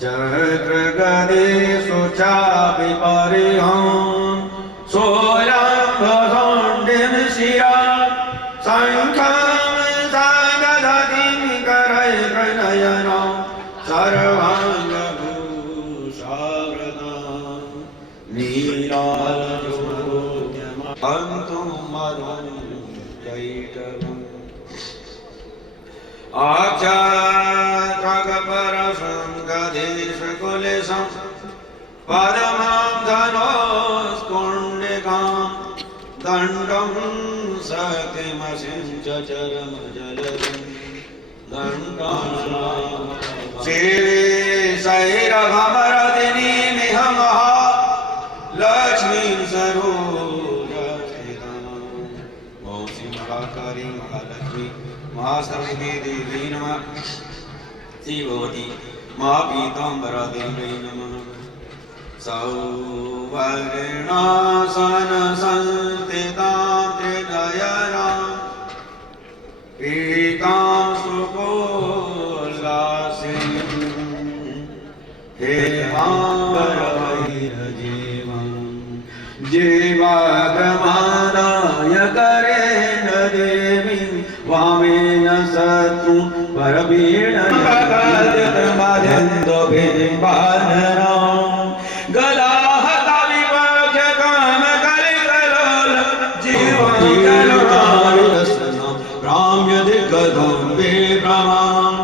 चक्रगदेषु चापि परिहं सोऽयम्भसण्डिं शिरा शङ्खं सादधतिं करैर्नयनं सर्वाङ्गभूषावृतां नीलालयोद्यमहन्तु मधुं कैटभम् आचार्यगपरसं गदेशकुलेशं पदमां धनोस्कुण्डिकां दण्डं सखिमसिं च चरमजलधिं दण्डानां सेविशैरभमरदिनीमिह महालक्ष्मीं सरोजस्थितां ॐ श्री महाकाली महालक्ष्मी महासरस्वती देवी नमः। श्री भगवती महापीताम्बरा देवी नमः। सौवर्णासन संस्थितां त्रिनयनां पीतां सुकोल्लासीं हेमाम्बरवैरजीवं जीवागमादाय करेण देवीं वामेन शत्रु परवीणयन्दोभिम्बाधरां गलाहता विपक्षकामकलिकलोल जीवनकलकारिदर्शनं भ्राम्यदिग्गजं विभ्रमाम्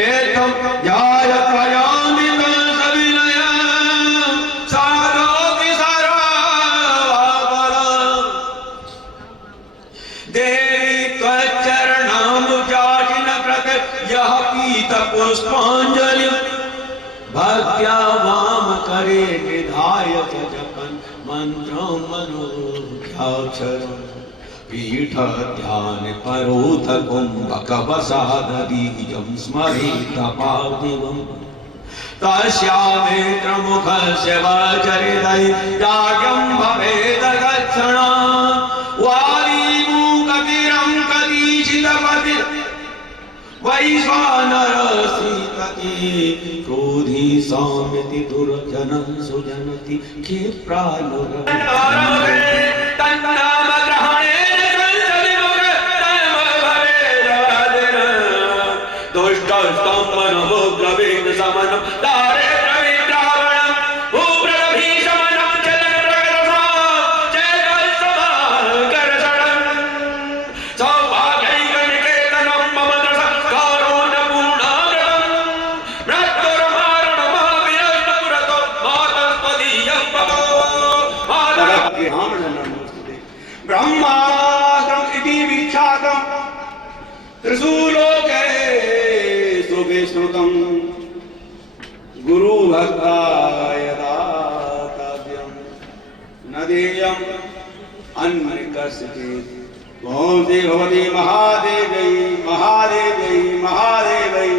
एतं ध्यायत्रयान्वितं सविनयं साधोऽपि सर्वापदम् देवी त्वच्चरणाम्बुजाचिनकृतयः पीतपुष्पाञ्जलिं भक्त्या वामकरे निधाय च जपन् मन्त्रं मनोध्याक्षरम् पीठध्यानपरोथकुम्भकवसादबीजं स्मरेत पार्थिवम् तस्यामेत्रमुखस्य वचरितैर्याज्ञं भवेद गच्छणात् वालीमूकतिरं कदीशितपतिः वैश्वानरसीतति क्रोधी साम्यति दुर्जनं सुजनति दुष्टस्तम्भनमुग्रवेण समनं दारिद्र्यविद्रावणं भूप्रभीषमनं चलनप्रगतसां चैतन्यसमाकर्षणं सौभाग्यैकनिकेतनं मम दशकारोन्नपूर्णामृतं मृत्युर्मारणमविनष्टपुरतो मातस्त्वदीयं भवो ब्रह्मास्त्रम् इति विख्यातं त्रिशूलोके श्रुतं गुरुभक्ताय दातव्यं न देयम् अन्य कस्यचित्। ॐ श्री भगवती महादेव्यै महादेव्यै महादेव्यै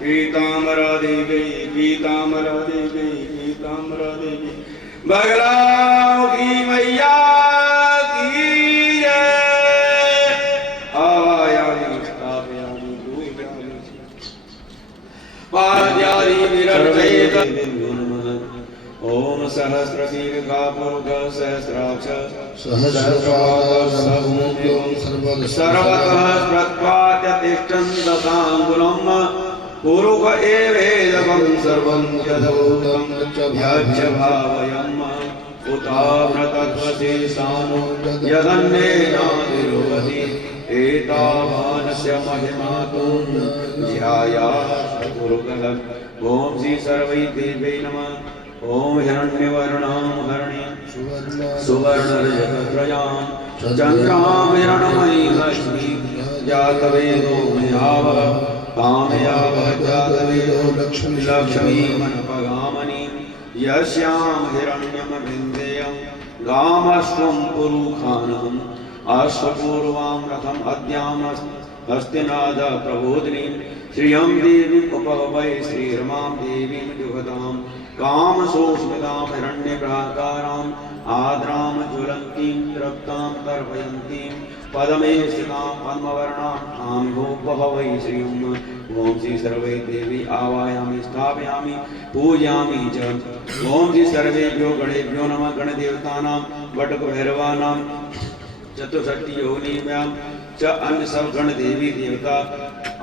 पीताम्बरा देव्यै पीताम्बरा देव्यै पीताम्बरा देव्यै बगलामुखी मैया की जय। आवायामि स्थापयामि पूजयामि पाद्यादि विरर्चयेत। ओम सहस्रशीर्षापूर्व सहस्राक्ष सहस्रपाद सर्वतः प्रत्वात्यतिष्ठन्तताङ्गुलं पुरुष एवेदकं सर्वं यदभूतं यच्च भावयम् उताव्रतत्वशेषानो यदन्येनातिरोहति एतावानस्य महिमातो ध्यायात् ओम श्री सर्वै देव्यै नमः। ओम हिरण्यवर्णां हरणीं सुवर्णरजतत्रयां चन्द्रां हिरण्मयीं लक्ष्मीं जातवेदो मयावः कामयावः जातवेदो लक्ष्मीमनपगामनीं यस्यां हिरण्यं विन्देयं गामस्त्वं पुरुखानम् अश्वपूर्वां रथम् अद्यां हस्तिनाद प्रबोधिनीं श्रियं देवीं उपवै श्रीरमां देवीं जुगतां कामशोषितां हिरण्यप्राकाराम् आद्रां ज्वलन्तीं रक्तां तर्पयन्तीं पदमे स्थितां पद्मवर्णां भूपवै श्रियं ॐ श्री सर्वै देवी आवायामि स्थापयामि पूजयामि च ॐ श्री सर्वेभ्यो गणेभ्यो नमः गणदेवतानां वटकभैरवानां चतुष्षष्टि योनिभ्यां च अन्य सब गण देवी देवता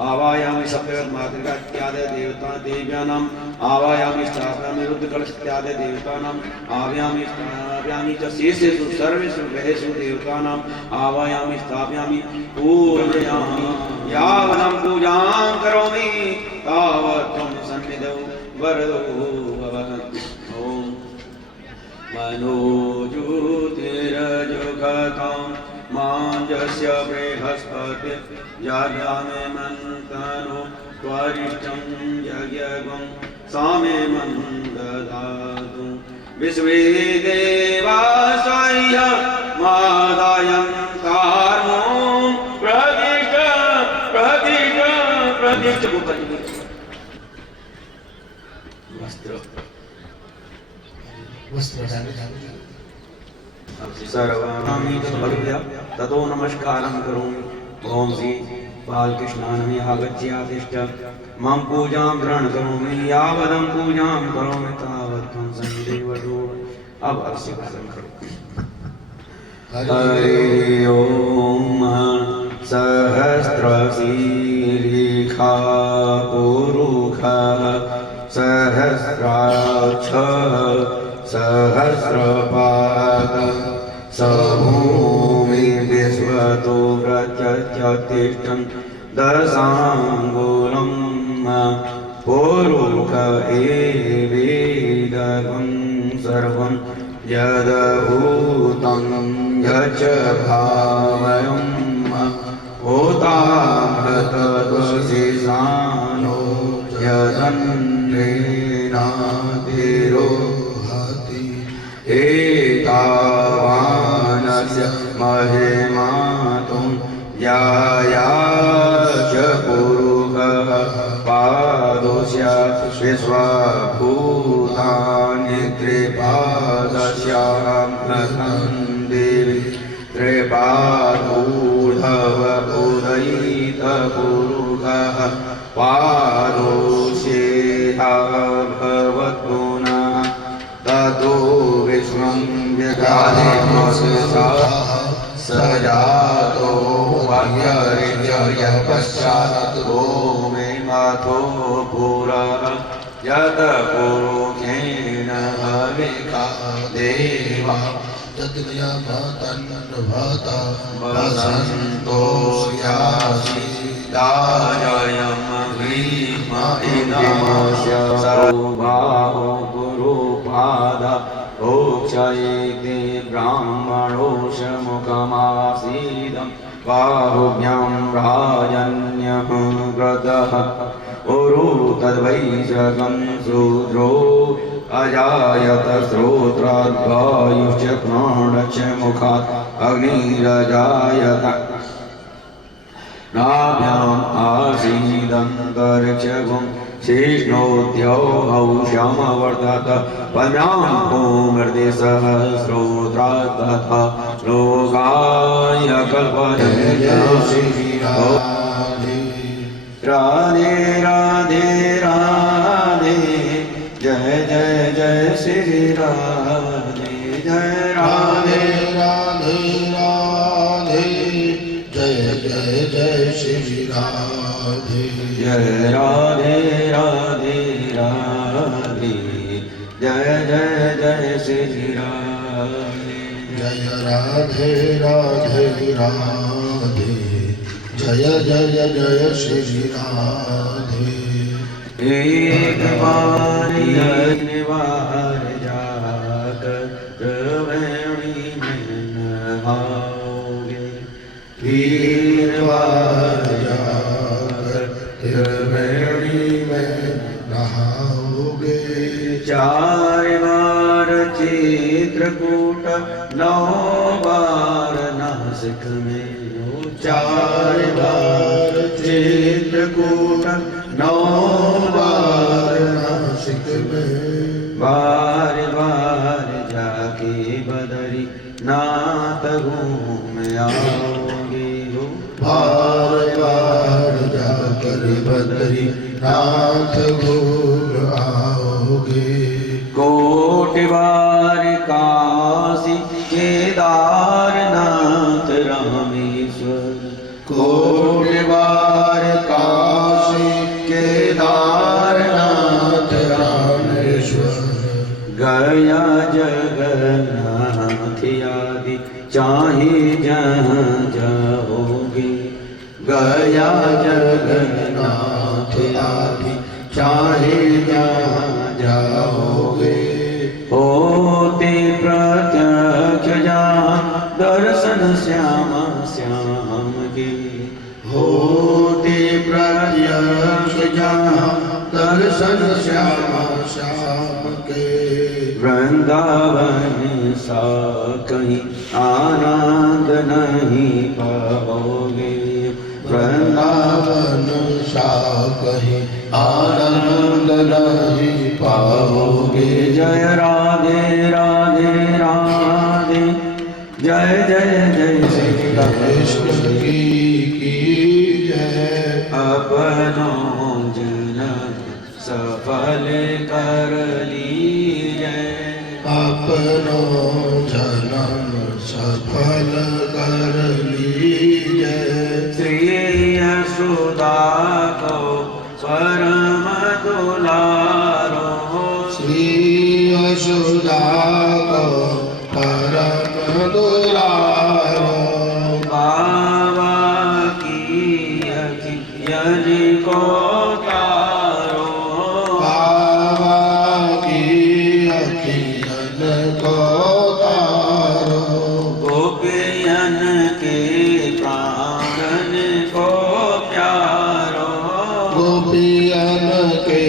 आवायामि सप्तगत मातृका इत्यादि देवता देव्यानां आवायामि स्थापयामि रुद्रकलश इत्यादि देवतानां आवायामि च शेषेषु सर्वेषु ग्रहेषु देवतानां आवायामि स्थापयामि पूजयामि यावनं पूजां करोमि तावत् त्वं सन्निधौ वरदो भव ॐ मनोज्योतिरजुगतां माञ्जस्य बृहस्पति याज्ञामे मन्त्रनो त्वरिष्ठं यज्ञं सामे मन्ददातु विश्वे देवासह्य मादायं कार्मो प्रतिष्ठ वस्त्र सर्वाणि ततो नमस्कारं करोमि ॐ श्री बालकृष्णानमे आगच्छातिष्ठ मम पूजां ग्रहण करोमि यावदं पूजां करोमि तावत् त्वं सन्निधौ वरदो अब अवश्य पालन करो हरि ओम सहस्रशीर्षा पुरुष सहस्राक्ष सहस्रपाद सभूमि विश्वतो प्रत्यतिष्ठन् दशाङ्गुलं पुरुष एवेदं सर्वं यद्भूतं यच्च भावयं होतामृतदुःशिशानो यदन्नेनातिरोहति एतावानस्य महिमातुं यायाच पुरुषः पादोस्यात् विश्वभूतानि त्रिपादस्यां प्रथं देवी त्रिपादूर्धव उदयितपुरुषः पादोषेहा भवत्पुनः ततो विश्वं व्यगादिमोषसा स जातो वाक्यरिजय पश्चात् भूमि माथो पुरः यत् पुरुषेण हविका देवा तद्यमतन्वता वसन्तो यासीदायं ग्रीष्म इदमस्य सर्वबाहो गुरुपाद ओक्षयेते ब्राह्मणोषमुखमासीदं बाहुभ्यां राजन्यः व्रतः उरु तद्वैशकं शूद्रो अजायत श्रोत्राद्वायुश्च प्राणश्च मुखात् अग्निरजायत नाभ्याम् आसीदन्तरिक्षगुं शेष्णोद्यौषमवर्धत पद्भ्यां भूमृदे सहस्रोत्रात् तथा लोकाय कल्पते राधे राधे राधे जय जय जय श्री राधे जय राधे राधे राधे जय जय जय श्री राधे जय राधे राधे राधे जय जय जय श्री राधे जय राधे राधे राधे जय जय जय श्री राधे एक बार जाकर त्रिवेणी में नहाओगे फिर बार जाकर त्रिवेणी में नहाओगे चार बार चित्रकूट 9 बार नासिक में 4 बार चित्रकूट नासिक में। बार बार जाके बदरी नाथ घूम आओगे हो। बार बार जाकर बदरी नाथ घूम आओगे। कोटि बार काशी केदारनाथ रामेश्वर। कोटि बार काशी केदारनाथ रामेश्वर। गया जगन्नाथ आदि चाहे जहाँ जाओगे। गया जगन्नाथ आदि चाहे जहाँ जाओगे। होते प्रत्यक्ष जहाँ दर्शन श्याम श्याम के। होते प्रत्यक्ष जहाँ दर्शन श्याम श्याम के। वृंदावन सा कहीं आनंद नहीं पाओगे। वृंदावन सा कहीं आनंद नहीं पाओगे। जय राधे राधे राधे। जय जय जय श्री कृष्ण कृष्ण की जय। अपनों जन्म सफल कर लीजिए। अपनो जन्म सफल कर लीजिए। श्री यशोदा को परम दुलारो। श्री यशोदा को परम दुलारो। बाबा की अखियन को तारो। बाबा की अखियन को तारो। गोपियन के प्राणन को प्यारो। गोपियन के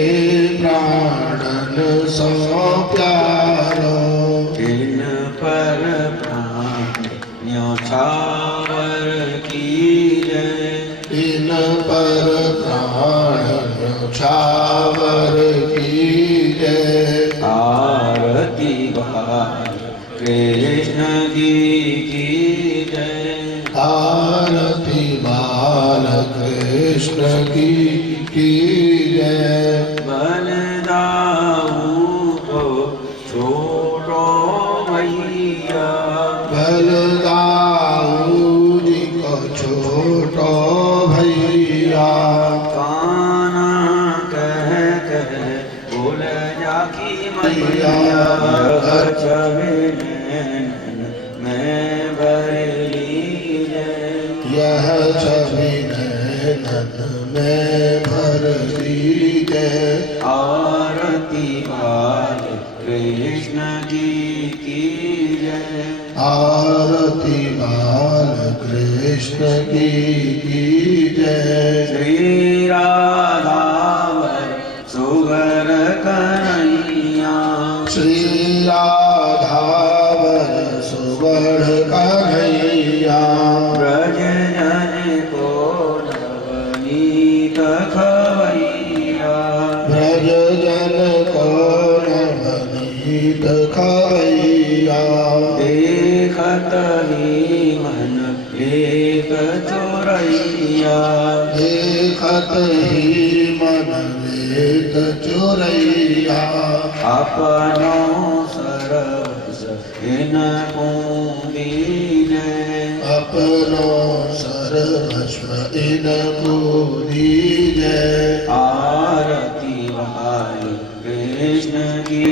प्राणन सो प्यारो। इन पर प्राण न्योछावर कीजय। इन पर प्राण न्योछावर कीजय। आरती बाल कृष्ण जी की जय। आरती बाल कृष्ण की जय। बलदाऊ को छोड़ो भैया। बलदाऊ जी को छोटो भैया। काना कह कह बोल जाकी मैया। छवि नैनन में भर लीजिए। यह छवि नैनन में भर लीजिए। आरती बाल कृष्ण जी की जय। आरती बाल कृष्ण की जय। श्री राधावर सुगर कन्हैया। श्री राधावर सुबड़ कन्हैया। ब्रज जन को नवनीत खवैया। ब्रज जन को नवनीत खवैया। देखत ही मन एक चोरैया। देखत ही मन लेत चोरैया। अपनों सरस इन दीने। अपनो सर्वस्व इनको दीजिए। आरती वाल कृष्ण की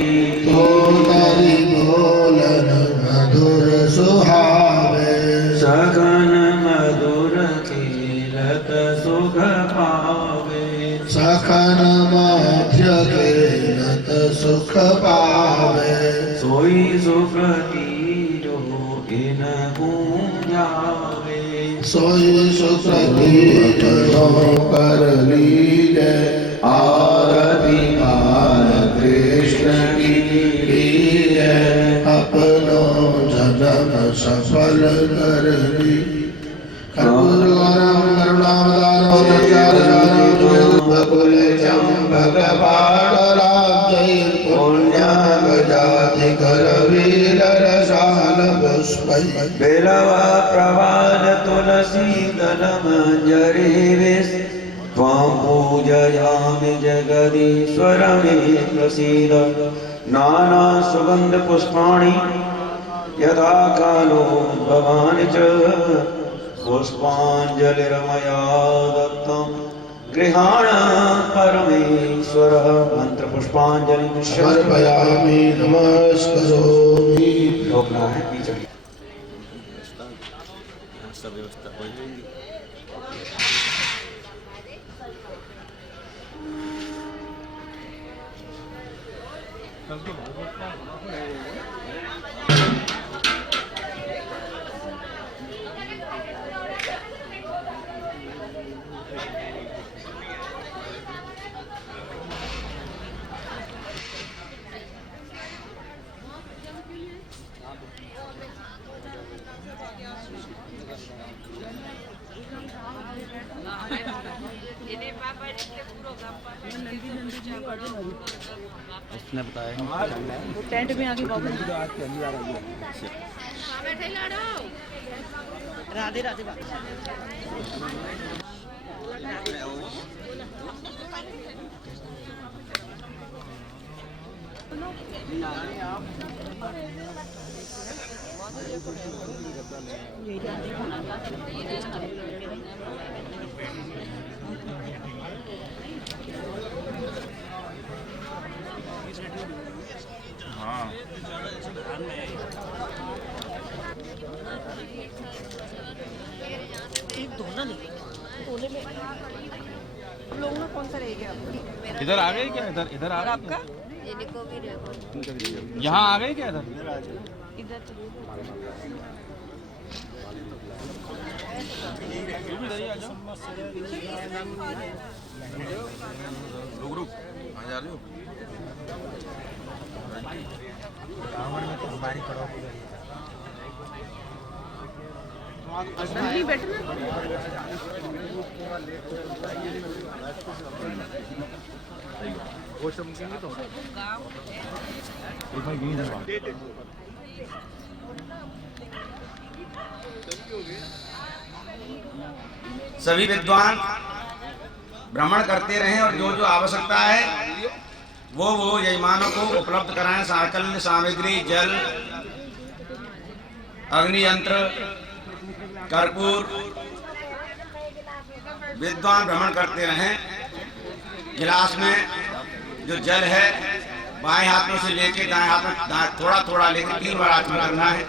तो तेरी बोलन मधुर सुहावे। सघन मधुर खेलत सुख पावे। सखन मध्य खेलत सुख पावे। सोई सुख तीरो इन जावे। सोई सुकृति कर लीजिए। आरती बाल कृष्ण की है। अपनो जन्म सफल कर ली। कर्पूरगौरम करुणावतारम सत्यावतारम बकुल चंपक पाटलाब्जै कर वीर रसाल पुष्पै बिलव प्रवाद तुलसी दल मंजरी विष त्वां पूजयामि जगदीश्वर मे प्रसीद नाना सुगंध पुष्पाणि यथा कालोद्भवानि च पुष्पाञ्जलिर्मया दत्तं गृहाण परमेश्वरः। मंत्र पुष्पांजलि समर्पयामि नमस्करोमि। रोकना है पीछे। सब व्यवस्था हो जाएगी। उसने बताया टेंट में आगे बाबू राधे राधे हाँ धोना नहीं धोने में लोग ना कौन सा रह गया इधर आ गए क्या? इधर इधर आ गए आपका यहाँ आ गए क्या? इधर इधर इधर ही आ जाओ। रुक रुक कहाँ जा रहे हो? नहीं बैठना सभी विद्वान भ्रमण करते रहें और जो जो आवश्यकता है वो यजमानों को उपलब्ध कराएं। साकल्य सामग्री, जल, अग्नि यंत्र, कर्पूर। विद्वान भ्रमण करते रहें। गिलास में जो जल है बाएं हाथ में से लेके दाएं हाथ में थोड़ा थोड़ा लेकर 3 बार आचमन करना है।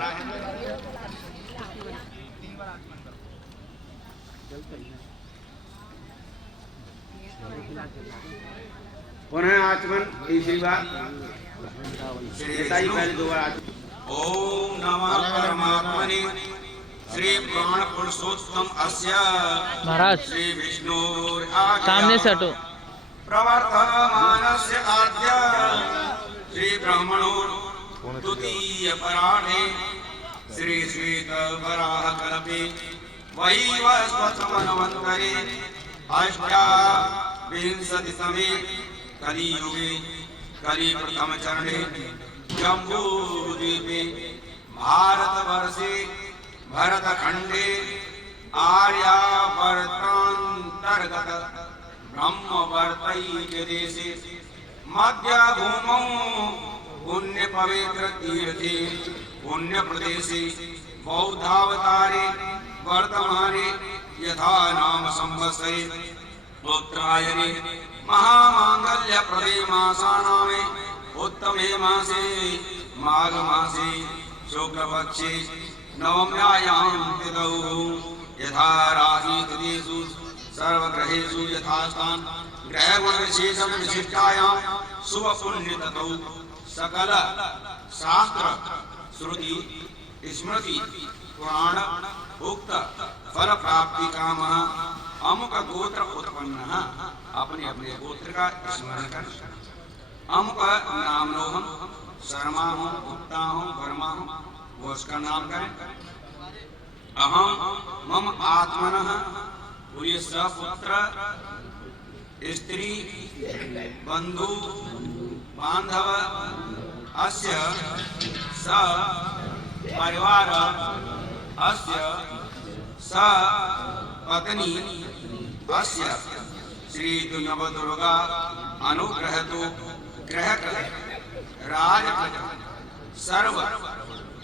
पुनः आचमन तीसरी बार, ऐसा ही पहले 2 बार आचमन। ओम नमः परमात्मने श्री प्राण पुरुषोत्तम अस्य महाराज श्री विष्णु सामने से हटो। प्रवर्तमानस्य आद्य श्री ब्रह्मणो द्वितीय पराणे श्री श्वेत वराह कल्पे वैवस्वतमन्वन्तरे अष्टाविंशतितमे कलियुगे कलि प्रथम चरणे जम्बूद्वीपे भारतवर्षे भरतखंडे आर्यावर्तांतर्गत ब्रह्मवर्तैके देशे मध्यभूमौ पुण्य पवित्र तीर्थे पुण्य प्रदेशे बौद्धावतारे वर्तमाने यथा नाम संवत्सरे उत्तरायणे महामांगल्य प्रदे मासानामे उत्तमे मासे माघ मासे शुक्लपक्षे नवम्यायां तिथौ यथा राशितिथेषु सर्वग्रहेषु यथास्थान ग्रहगुण विशेषं विशिष्टायां शुभ पुण्य तिथौ सकल शास्त्र श्रुति स्मृति पुराण उक्त फल प्राप्ति कामः अमुक गोत्र उत्पन्नः। अपने अपने गोत्र का स्मरण कर अमुक नाम लो, हम शर्मा हूँ, गुप्ता हूँ, वर्मा हूँ, वो उसका नाम करें। अहम मम आत्मनः पुरुष पुत्र स्त्री बंधु बांधव अस्य स परिवार अस्य स पत्नी अस्य श्री नवदुर्गा अनुग्रहतो ग्रह राज सर्व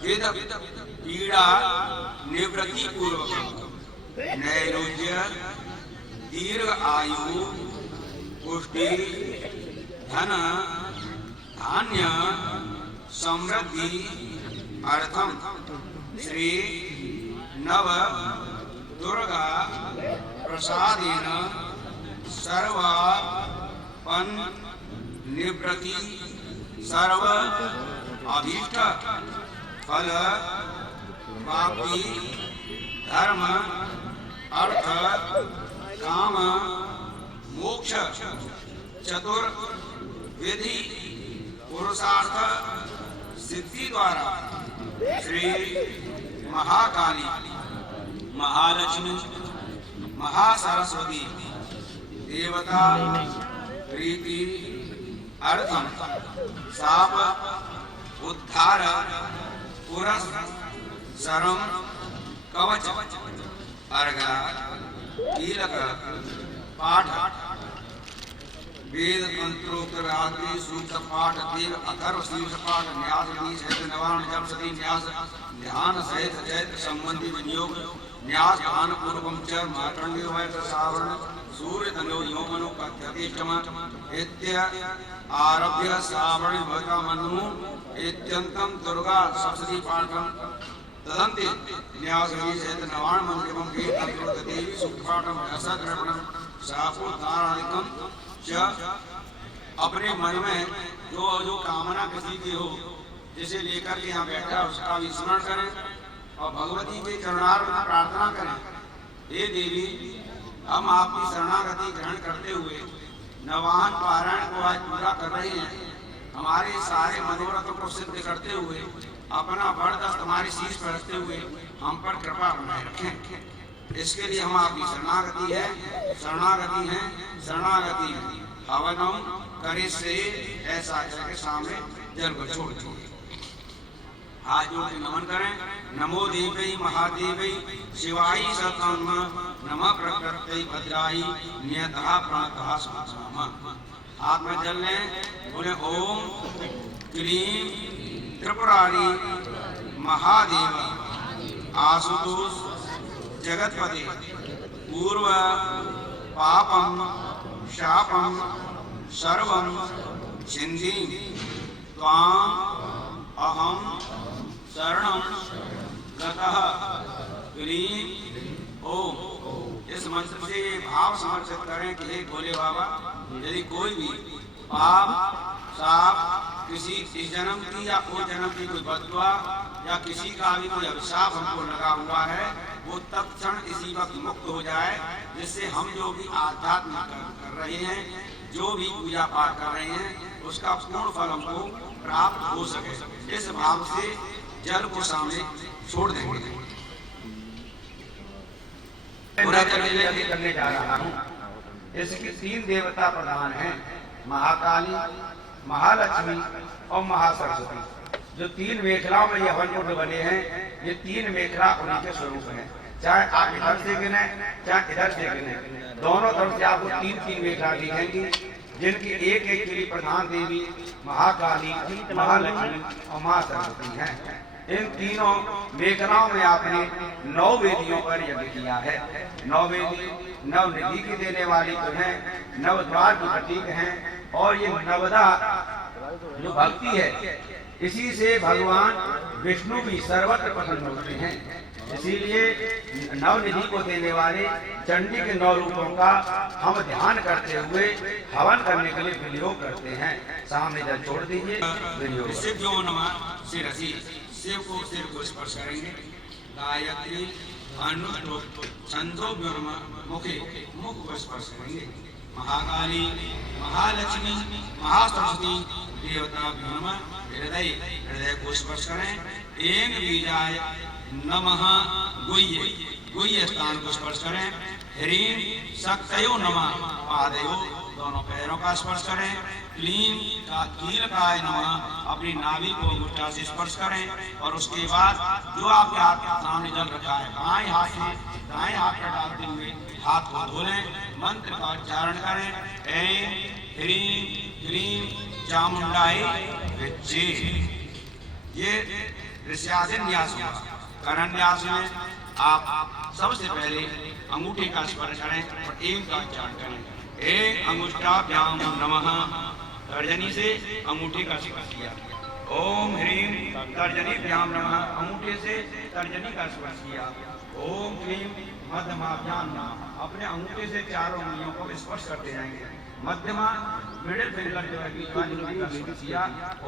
विध पीड़ा निवृत्ति पूर्वक नैरोज्य दीर्घ आयु पुष्टि धन धान्य समृद्धि अर्थम श्री नव दुर्गा प्रसादेन सर्वापन निवृत्ति सर्व अभीष्ट फल प्राप्ति धर्म अर्थ काम मोक्ष चतुर्विधि पुरुषार्थ सिद्धि द्वारा श्री महाकाली महालक्ष्मी महासरस्वती देवता प्रीति अर्थम शाप उद्धार पुरस शरम कवच अर्घ कीलक पाठ वेद मंत्रोक्त रात्रि सूक्त पाठ देव अथर्व शीर्ष पाठ न्यास सहित नवान जप सती न्यास ध्यान सहित चैत्र संबंधी विनियोग न्यास दान पूर्वम च मार्कंडेय वैत्र सावरण सूर्य तनो योमनो कथ्यतिष्ठम इत्य आरभ्य श्रावण भवता मनु इत्यंतम दुर्गा सप्तशती पाठम तदंते न्यास सहित नवान मंत्र एवं वेद मंत्रोक्त देवी सूक्त पाठम रसग्रहणम शापोद्धारादिकम अपने मन में जो कामना किसी की हो जिसे लेकर के यहाँ बैठा उसका भी स्मरण करें और भगवती के चरणार्थ में प्रार्थना करें। हे देवी, हम आपकी शरणागति ग्रहण करते हुए नवान पारायण को आज पूरा कर रहे हैं। हमारे सारे मनोरथों को सिद्ध करते हुए अपना बरदस्त हमारी शीश पर रखते हुए हम पर कृपा बनाए रखें। इसके लिए हम आपकी शरणागति है, शरणागति है, शरणागति है। हवनम करे से ऐसा करके सामने जल को छोड़ छोड़ हाथ जोड़ के नमन करें। नमो देवी महादेवी शिवाई सतम नमः प्रकृति भद्राई नियतः प्रणतः स्वाम। हाथ में जल लें, बोले ओम क्लीं त्रिपुरारी महादेव आशुतोष जगतपति पूर्व पापम शापम सर्वं छिन्दी त्वां अहम शरणं गतः क्लीं ओम। इस मंत्र से भाव समर्पित करें कि हे भोले बाबा, यदि कोई भी पाप साप किसी इस जन्म की या कोई जन्म की कोई बददुआ या किसी का भी कोई अभिशाप हमको लगा हुआ है, वो तत्क्षण इसी वक्त मुक्त हो जाए, जिससे हम जो भी आध्यात्म कर रहे हैं, जो भी पूजा पाठ कर रहे हैं, उसका पूर्ण फल हमको प्राप्त हो सके। इस भाव से जल को सामने छोड़ देंगे। करने जा रहा हूँ। इसकी 3 देवता प्रधान हैं, महाकाली, महालक्ष्मी और महासरस्वती। जो 3 मेखलाओं में ये हवन कुंड बने हैं, ये 3 मेखला उन्हीं के स्वरूप हैं। चाहे आप इधर से गिने चाहे इधर से गिने, दोनों तरफ से आपको 3-3 मेखला दिखेंगी, जिनकी एक एक के लिए प्रधान देवी महाकाली, महालक्ष्मी और महासरस्वती हैं। इन तीनों मेखलाओं में आपने 9 वेदियों पर यज्ञ किया है। 9 वेदी नव निधि की देने वाली तो हैं, नव द्वार की प्रतीक हैं, और ये नवदा जो भक्ति है, इसी से भगवान विष्णु भी सर्वत्र प्रसन्न होते हैं। इसीलिए नवनिधि को देने वाले चंडी के 9 रूपों का हम ध्यान करते हुए हवन करने के लिए विनियोग करते हैं। सामने जल छोड़ दीजिए। विनियोग शिव को सिर को स्पर्श करेंगे। गायत्री छंदो मुखे मुख को स्पर्श करेंगे। महाकाली, महालक्ष्मी, महासरस्वती देवता हृदय हृदय को स्पर्श करें। एक बीजाय नमः गुह्य गुह्य स्थान को स्पर्श करें। ह्रीं शक्तयो नमः पादयो दोनों पैरों का स्पर्श करें। क्लीम का कीलकाय नमः अपनी नाभि को अंगूठा से स्पर्श करें और उसके बाद जो आपके हाथ के सामने जल रखा है बाएं हाथ से दाएं हाथ पर डालते हुए हाथ को धो लें। मंत्र का उच्चारण करें। ऐं ह्रीं क्लीं चामुंडाई विच्चे। ये ऋष्यासिन्यास हुआ। करन्यास में आप सबसे पहले अंगूठे का स्पर्श करें और ऐं का उच्चारण करें। ऐं अंगुष्ठाभ्याम नमः। तर्जनी से अंगूठे का स्पर्श किया। ओम ह्रीं तर्जनीभ्याम नमः। अंगूठे से तर्जनी का स्पर्श किया। ओम क्लीं मध्यमाभ्याम नमः। अपने अंगूठे से चारों उंगलियों को स्पर्श करते जाएंगे। मध्यमा मिडिल फिंगर जो है बीच वाली उंगली का स्पर्श किया।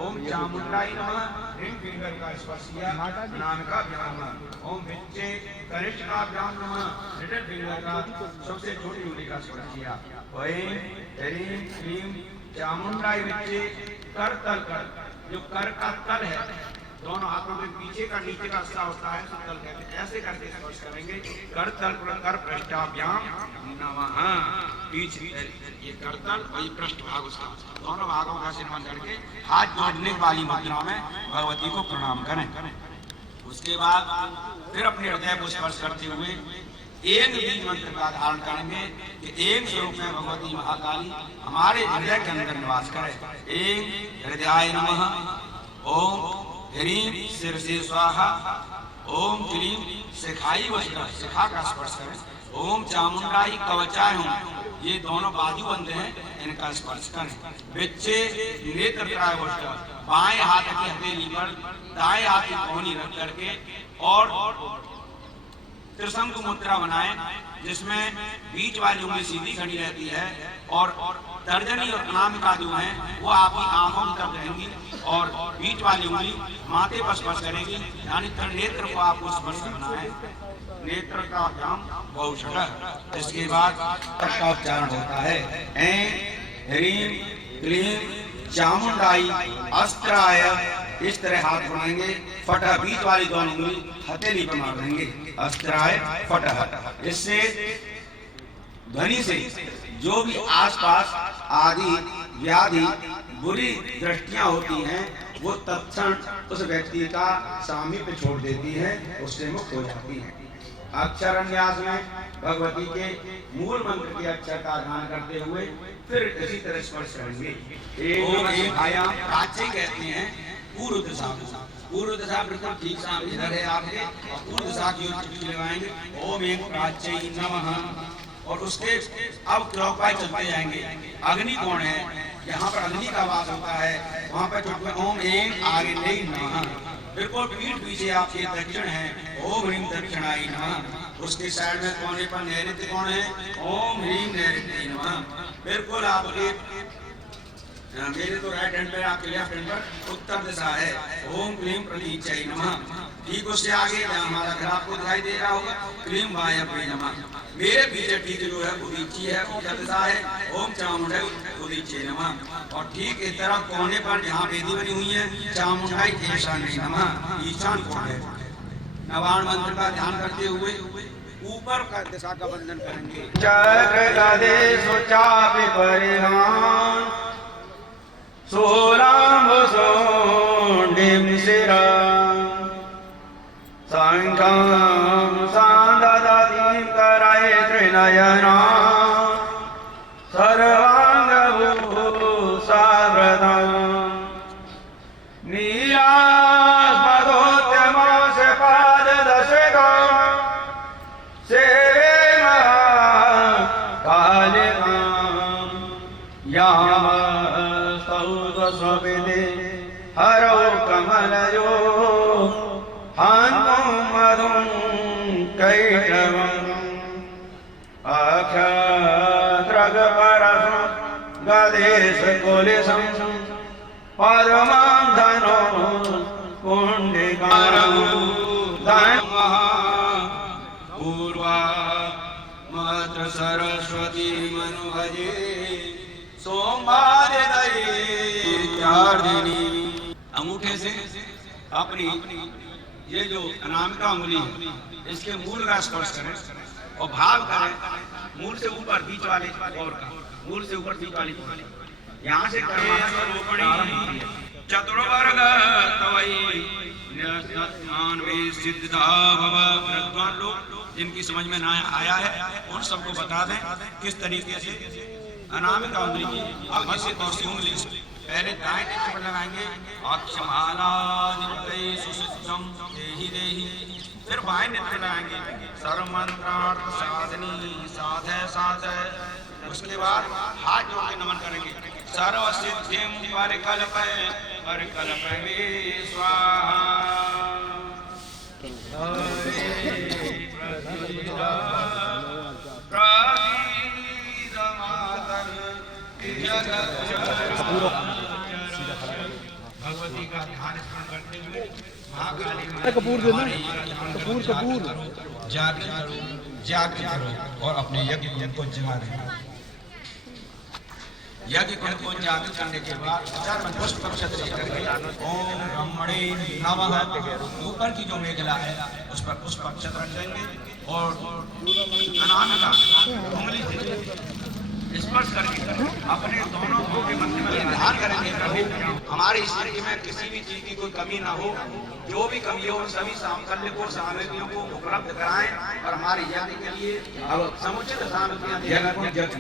ओम चामुंडाई नमः। रिंग फिंगर का स्पर्श किया। नामिकाभ्याम नमः। ओम विच्चे कनिष्ठिकाभ्याम नमः। लिटिल फिंगर का सबसे छोटी उंगली का स्पर्श किया। ऐं ह्रीं क्लीं चामुंडाई विच्चे। करतल कर जो कर का तल है दोनों हाथों के पीछे का नीचे का हिस्सा होता है उसे तल कहते हैं। ऐसे करके स्पर्श करेंगे। करतल कर पृष्ठाभ्याम नमः। पीछे ये करतल और ये पृष्ठ भाग उसका दोनों भागों का सिरमन करके हाथ जोड़ने वाली मुद्रा में भगवती को प्रणाम करें। उसके बाद फिर अपने हृदय को स्पर्श करते हुए एक बीज मंत्र का धारण करेंगे कि एक स्वरूप में भगवती महाकाली हमारे हृदय के अंदर निवास करे। एक हृदयाय नमः। ओम ह्रीं शिरसे स्वाहा। ओम क्लीं शिखाई वस्त्र शिखा का स्पर्श करें। ओम चामुंडाई कवचाय हूँ। ये दोनों बाजू बंद हैं इनका स्पर्श करें। विच्चे नेत्र त्राय वस्त्र बाएं हाथ की हथेली पर दाएं हाथ की कोहनी रख करके और त्रिशंकु मुद्रा बनाएं जिसमें बीच वाली उंगली सीधी खड़ी रहती है और तर्जनी और अनामिका जो है वो आपकी आंखों की तरफ रहेंगी और बीच वाली उंगली माथे पर स्पर्श करेगी यानी नेत्र को आपको स्पर्श करना है। नेत्र का काम बहुशः। इसके बाद का उच्चारण होता है। ऐं ह्रीं क्लीं चामुंडाई अस्त्राय। इस तरह हाथ बढ़ाएंगे। फटह बीच वाली दोनों उंगली हथेली पर मार देंगे। अस्त्राय फटह। इससे ध्वनि से जो भी आसपास आदि व्याधि बुरी दृष्टियां होती हैं वो तत्क्षण उस व्यक्ति का सामीप्य छोड़ देती है उससे मुक्त हो जाती है। अक्षरन्यास में भगवती के मूल मंत्र के अक्षर का ध्यान करते हुए फिर इसी तरह स्पर्श करेंगे। ओम आयाम प्राच्य कहते हैं पूर्व दिशा को। पूर्व दिशा बिल्कुल ठीक सामने इधर है आपके और पूर्व दिशा की ओर चुटकी लगाएंगे। ओम एक प्राच्य नमः और उसके अब क्लॉकवाइज चलते जाएंगे। अग्नि कौन है? यहाँ पर अग्नि का वास होता है। वहाँ पर चुटकी ओम एक आगे नहीं नमः। बिल्कुल पीठ पीछे आपके दक्षिण है। ओम ह्रीं दक्षिणाय नमः। उसके साइड में कोने पर नैऋत्य कौन है? ओम ह्रीं नैऋत्याय नमः। बिल्कुल आपके मेरे तो राइट हैंड पे आपके लेफ्ट हैंड पर उत्तर दिशा है। ओम क्लीं प्रतीचाय नमः। ठीक उससे आगे जहाँ हमारा घर आपको दिखाई दे रहा होगा क्लीं वायव्ये नमः। मेरे पीछे ठीक जो है उदीची है उत्तर दिशा है। ओम चामुंडाई उदीचे नमः। और ठीक इस तरह कोने पर जहाँ वेदी बनी हुई है चामुंडाई ईशान्य नमः। ईशान कौन है? नवान मंत्र का ध्यान करते हुए ऊपर का दिशा का बंधन करेंगे। चक्र गदे सुचापि परिधान सोलांब सोंडिम शिरा संघं सांददातिं कराय त्रिनयना सर्वांगभूषावृतं नीलास्पदोद्यमास्य पाददशकं सेवे महाकालिकां यामस्तौतस्वपिते हरौ कमलयो हान्तं मधुं कैटवम् अक्षत्रगपरसं गदेशकुलिसं पद्मं धनो पुण्डिकारं धन्मः पूर्वा मात्र सरस्वती मनुभजे सोमवारदिनी। अंगूठे से अपनी ये जो अनामिका उंगली है इसके मूल का स्पर्श करें और भाव करें मूल से ऊपर बीच वाले और का मूल से ऊपर बीच वाली यहाँ से कर्मानुरूपणी चतुर्वर्ग तवई सिद्धा भव। विद्वान लोग जिनकी समझ में ना आया है उन सबको बता दें किस तरीके से अनामिका उंगली की आगे और से उंगली से पहले दाएं नेत्र पर लगाएंगे अक्षमालादित्यै सुसिद्धं देहि देहि। फिर बाएं नेत्र लगाएंगे सर्वमंत्रार्थ साधनी साधय साधय। उसके बाद हाथ जोड़ के नमन करेंगे सर्व सिद्धिं परिकल्पय परिकल्पये स्वाहा। भगवती का ध्यान करते हुए महाकाली कपूर देना कपूर कपूर जागृत करो और अपने यज्ञ कुंड को जगा देना। यज्ञ कुंड को जागृत करने के बाद पुष्प ओम ब्रह्मणे नमः। ऊपर की जो मेखला है उस पर पुष्प अक्षत रख देंगे और अनामिका उंगली स्पर्श करके अपने दोनों मुंह के मध्य में ध्यान करेंगे प्रभु हमारी स्थिति में किसी भी चीज की कोई कमी ना हो। जो भी कमी हो सभी सामकल्य को सामग्रियों को उपलब्ध कराएं और हमारे यज्ञ के लिए अब समुचित सामग्रियां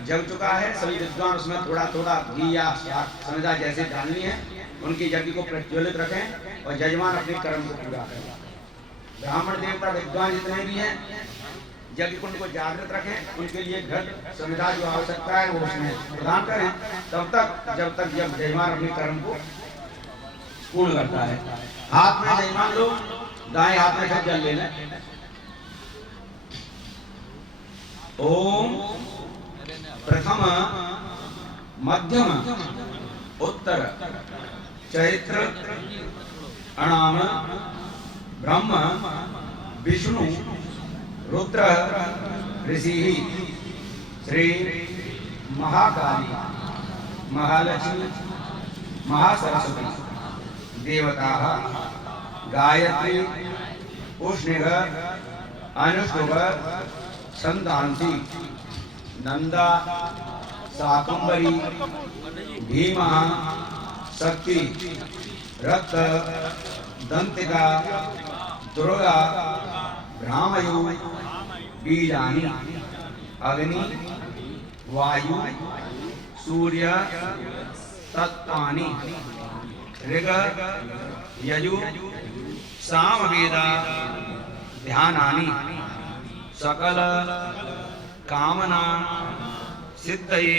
जग चुका है। सभी विद्वान उसमें थोड़ा थोड़ा घी या समिधा जैसे डालनी है उनकी यज्ञ को प्रज्वलित रखें और यजमान अपने कर्म को पूरा करें। ब्राह्मण देवता विद्वान जितने भी हैं यज्ञ कुंड को जागृत रखें। उनके लिए घट समिधा जो आवश्यकता है वो उसमें प्रदान करें तब तक जब तक जब यजमान अपने कर्म को पूर्ण करता है। हाथ में यजमान लोग दाएं हाथ में जल ले लें। ओम प्रथम मध्यम उत्तर चैत्र अणाम ब्रह्म विष्णु रुद्र ऋषि श्री महाकाली महालक्ष्मी महासरस्वती देवता गायत्री उष्णिग अनुष्टुभ संतांसी नंदा शाकंभरी भीमा शक्ति रक्त दंतिका दुर्गा ब्राह्मयु बीजानि अग्नि वायु सूर्य तत्वानि ऋग यजु सामवेद ध्यानानि सकल कामना सिद्धये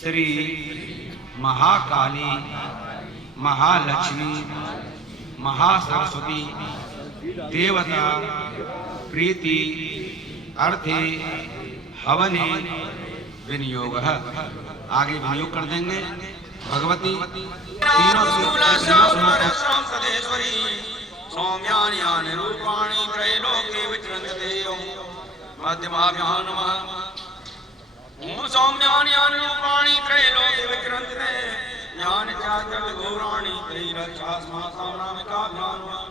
श्री महाकाली महालक्ष्मी महासरस्वती देवता प्रीति अर्थे हवने विनियोग। आगे विनियोग कर देंगे। भगवती तीनों सौम्यानि रूपाणि त्रैलोक्ये विचरन्ते मध्यमाभ्यां नमः। ओम सौम्यानि रूपाणि त्रैलोक्ये विचरन्ते ज्ञान चातुर्य गौराणि त्रैरक्षास्मा सामनामिकाभ्यां नमः।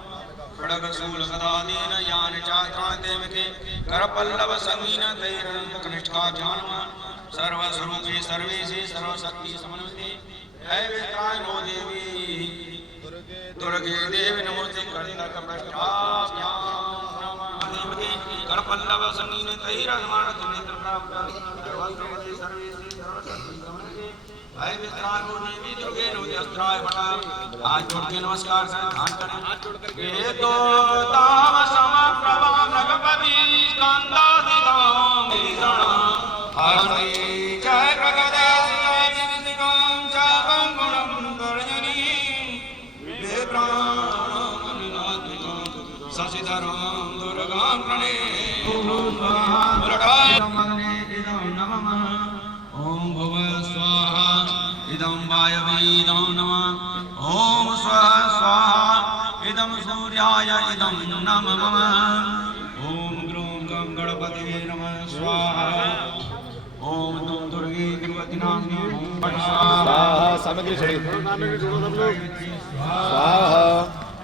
खड़ग शूल गदादीन यान चात्राते मिके करपल्लव संगीन तैरंत कनिष्ठाभ्यां नमः। सर्वस्वरूपे सर्वेशे सर्वशक्ति समन्विते है वित्राय नो देवी दुर्गे देवी नमोते कर्तक पृष्ठाभ्यां नमः। करपल्लव संगीन तैरंत नेत्र प्राप्त सर्वस्वरूपे सर्वेशे सर्वशक्ति समन्विते है वित्राय नो देवी दुर्गे नमोते अस्त्राय बटा। आज जोड़ के नमस्कार से ध्यान करें। ये तो ताम समप्रभा भगवती स्कंदादिदाम हरि जय प्रगदेश निगम चापं गुणं कर्जनी शशिधरं दुर्गां प्रणे ओम भुव स्वाहा इदं वायवीदं नमः। ओम स्वः स्वाहा इदं सूर्याय इदं नमः। ओम ग्रूं गं गणपतये नमः स्वाहा। ओम तुम दुर्गे दुर्गति नामिनी स्वाहा। सामग्री चढ़ी स्वाहा।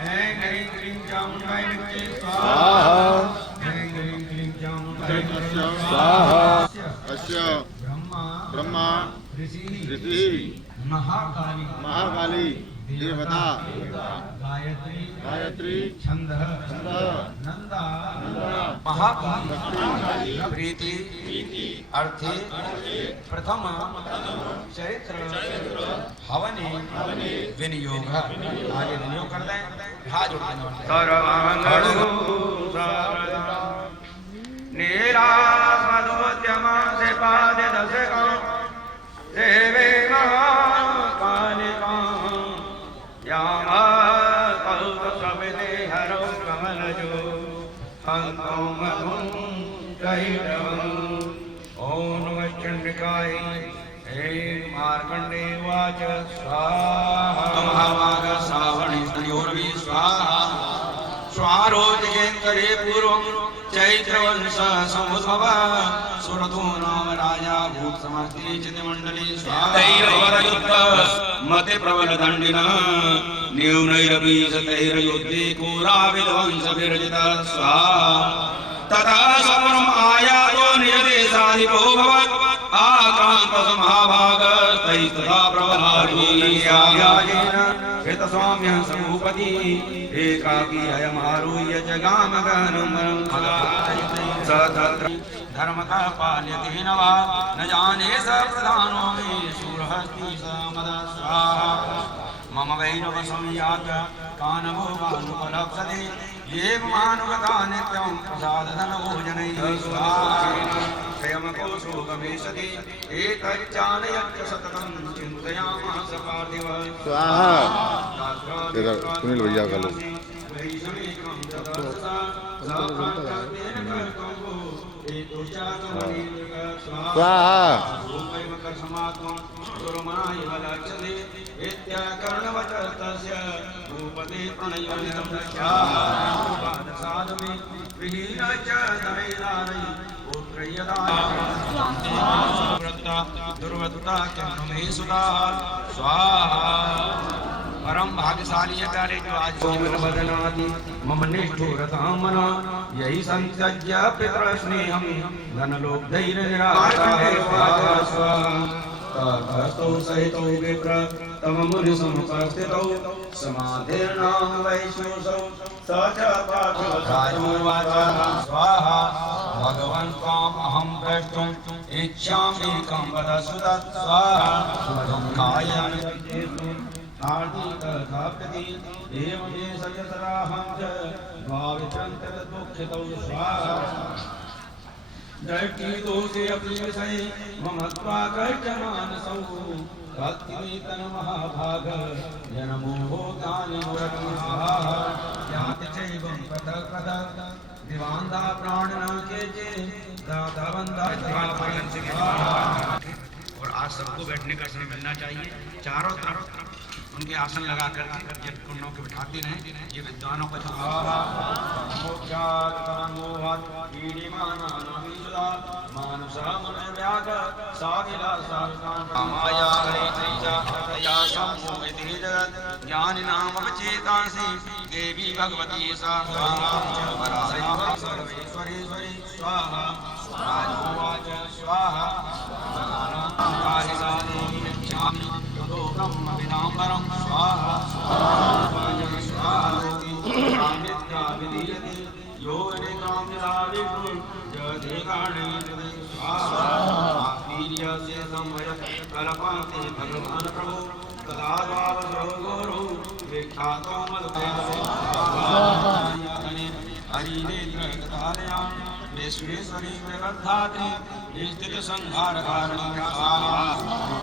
ऐं ह्रीं क्लीं चामुण्डाय विद्महे स्वाहा। ऐं ह्रीं क्लीं चामुण्डाय विद्महे स्वाहा। ब्रह्मा ब्रह्मा ऋषि ऋषि महाकाली महाकाली देवता गायत्री गायत्री छंद नंदा महाकाली प्रीति अर्थे प्रथम चैत्र हवने विनियोग आगे विनियोग कर दें हाथ नीलास्मदोद्यम से पाद दशक देवे महाकालिका यामाकल्पसविदे हरो कमलजो हन्तौ मधुं कैटवम् ॐ नमः चण्डिकाय ऐं मार्कण्डेयवाच स्वाहा महाभाग श्रावणे तयोर्वि स्वाहा स्वारोजयेन्तरे पूर्वं चैत्रवंश समुद्भव सुरथो नाम राजा भूत समस्ति चितिमण्डली स्वाहा मते प्रबल दण्डिनः न्यूनैरपि शतैर्युद्धे कोराविध्वंसभिर्जितः स्वाहा ततः सपरम् आयातो निजदेशाधिपो भवत् आक्रान्तः महाभागस्तैस्तथा प्रबलार्जुनीयायाजेन कृतसौम्यः समूपति एकाकी अयमारुह्य जगामगहनं स तत्र धर्मतः पाल्यते न वा न जाने स प्रधानो मे शूरहस्ति स मदः स्वाहा मम वैरवशं यात कानभो वानुपलप्सते ये मानुगता नित्यं प्रसादधनभोजनैः स्वाहा क्षयमकोशो गमेशति एतच्चालयच्च सततं चिन्तयामास पार्थिवः स्वाहा इधर सुनील भैया का लो स्वाहा परम भाग्यशाली है प्यारे जो आज सोमन बदनाति मम निष्ठुरता मना यही संत्यज्य पितर स्नेहम धन लोक धैर्य निराशा है तस्थो सहितो विप्र तम मुनि समुपस्थितौ समाधिर्नाम वैश्योसौ स च पार्थराजोवाच स्वाहा भगवन् त्वाम् अहं द्रष्टुम् इच्छामि एकं वदस्व तत् स्वाहा दुःखाय आर्तिकथाप्यति एवं ये सजसराहं च भाविचन्तदुःखितौ स्वाहा दृष्टिदोषे अपि विषये मम त्वाकर्षमानसौ भक्तिवेतन महाभाग जनमोहो ज्ञानमूर्ति स्वाहा याति चैवं पृथक् पृथक् दिवान्दा प्राणिनः केचे दाता बन्धा और आज सबको बैठने का समय मिलना चाहिए चारों तरफ उनके आसन लगा करके ये कुंडों के बिठाते रहे ये विद्वानों का ज्ञानिनामवचेतांसि देवी भगवती सा सर्वेश्वरेश्वरी स्वाहा स्वाहा स्वाहा ब्रह्म विदाम्बरं स्वाहा स्वाहा विधीयते यो निकाम निराविष्णु जधिकाणे स्वाहा वीर्यस्य संवयत् कल्पान्ते भगवान् प्रभु तदा द्वावसो गुरु विख्यातो हरिनेत्रगतालया विश्वेश्वरी प्रबद्धात्रि स्थित संहार कारणं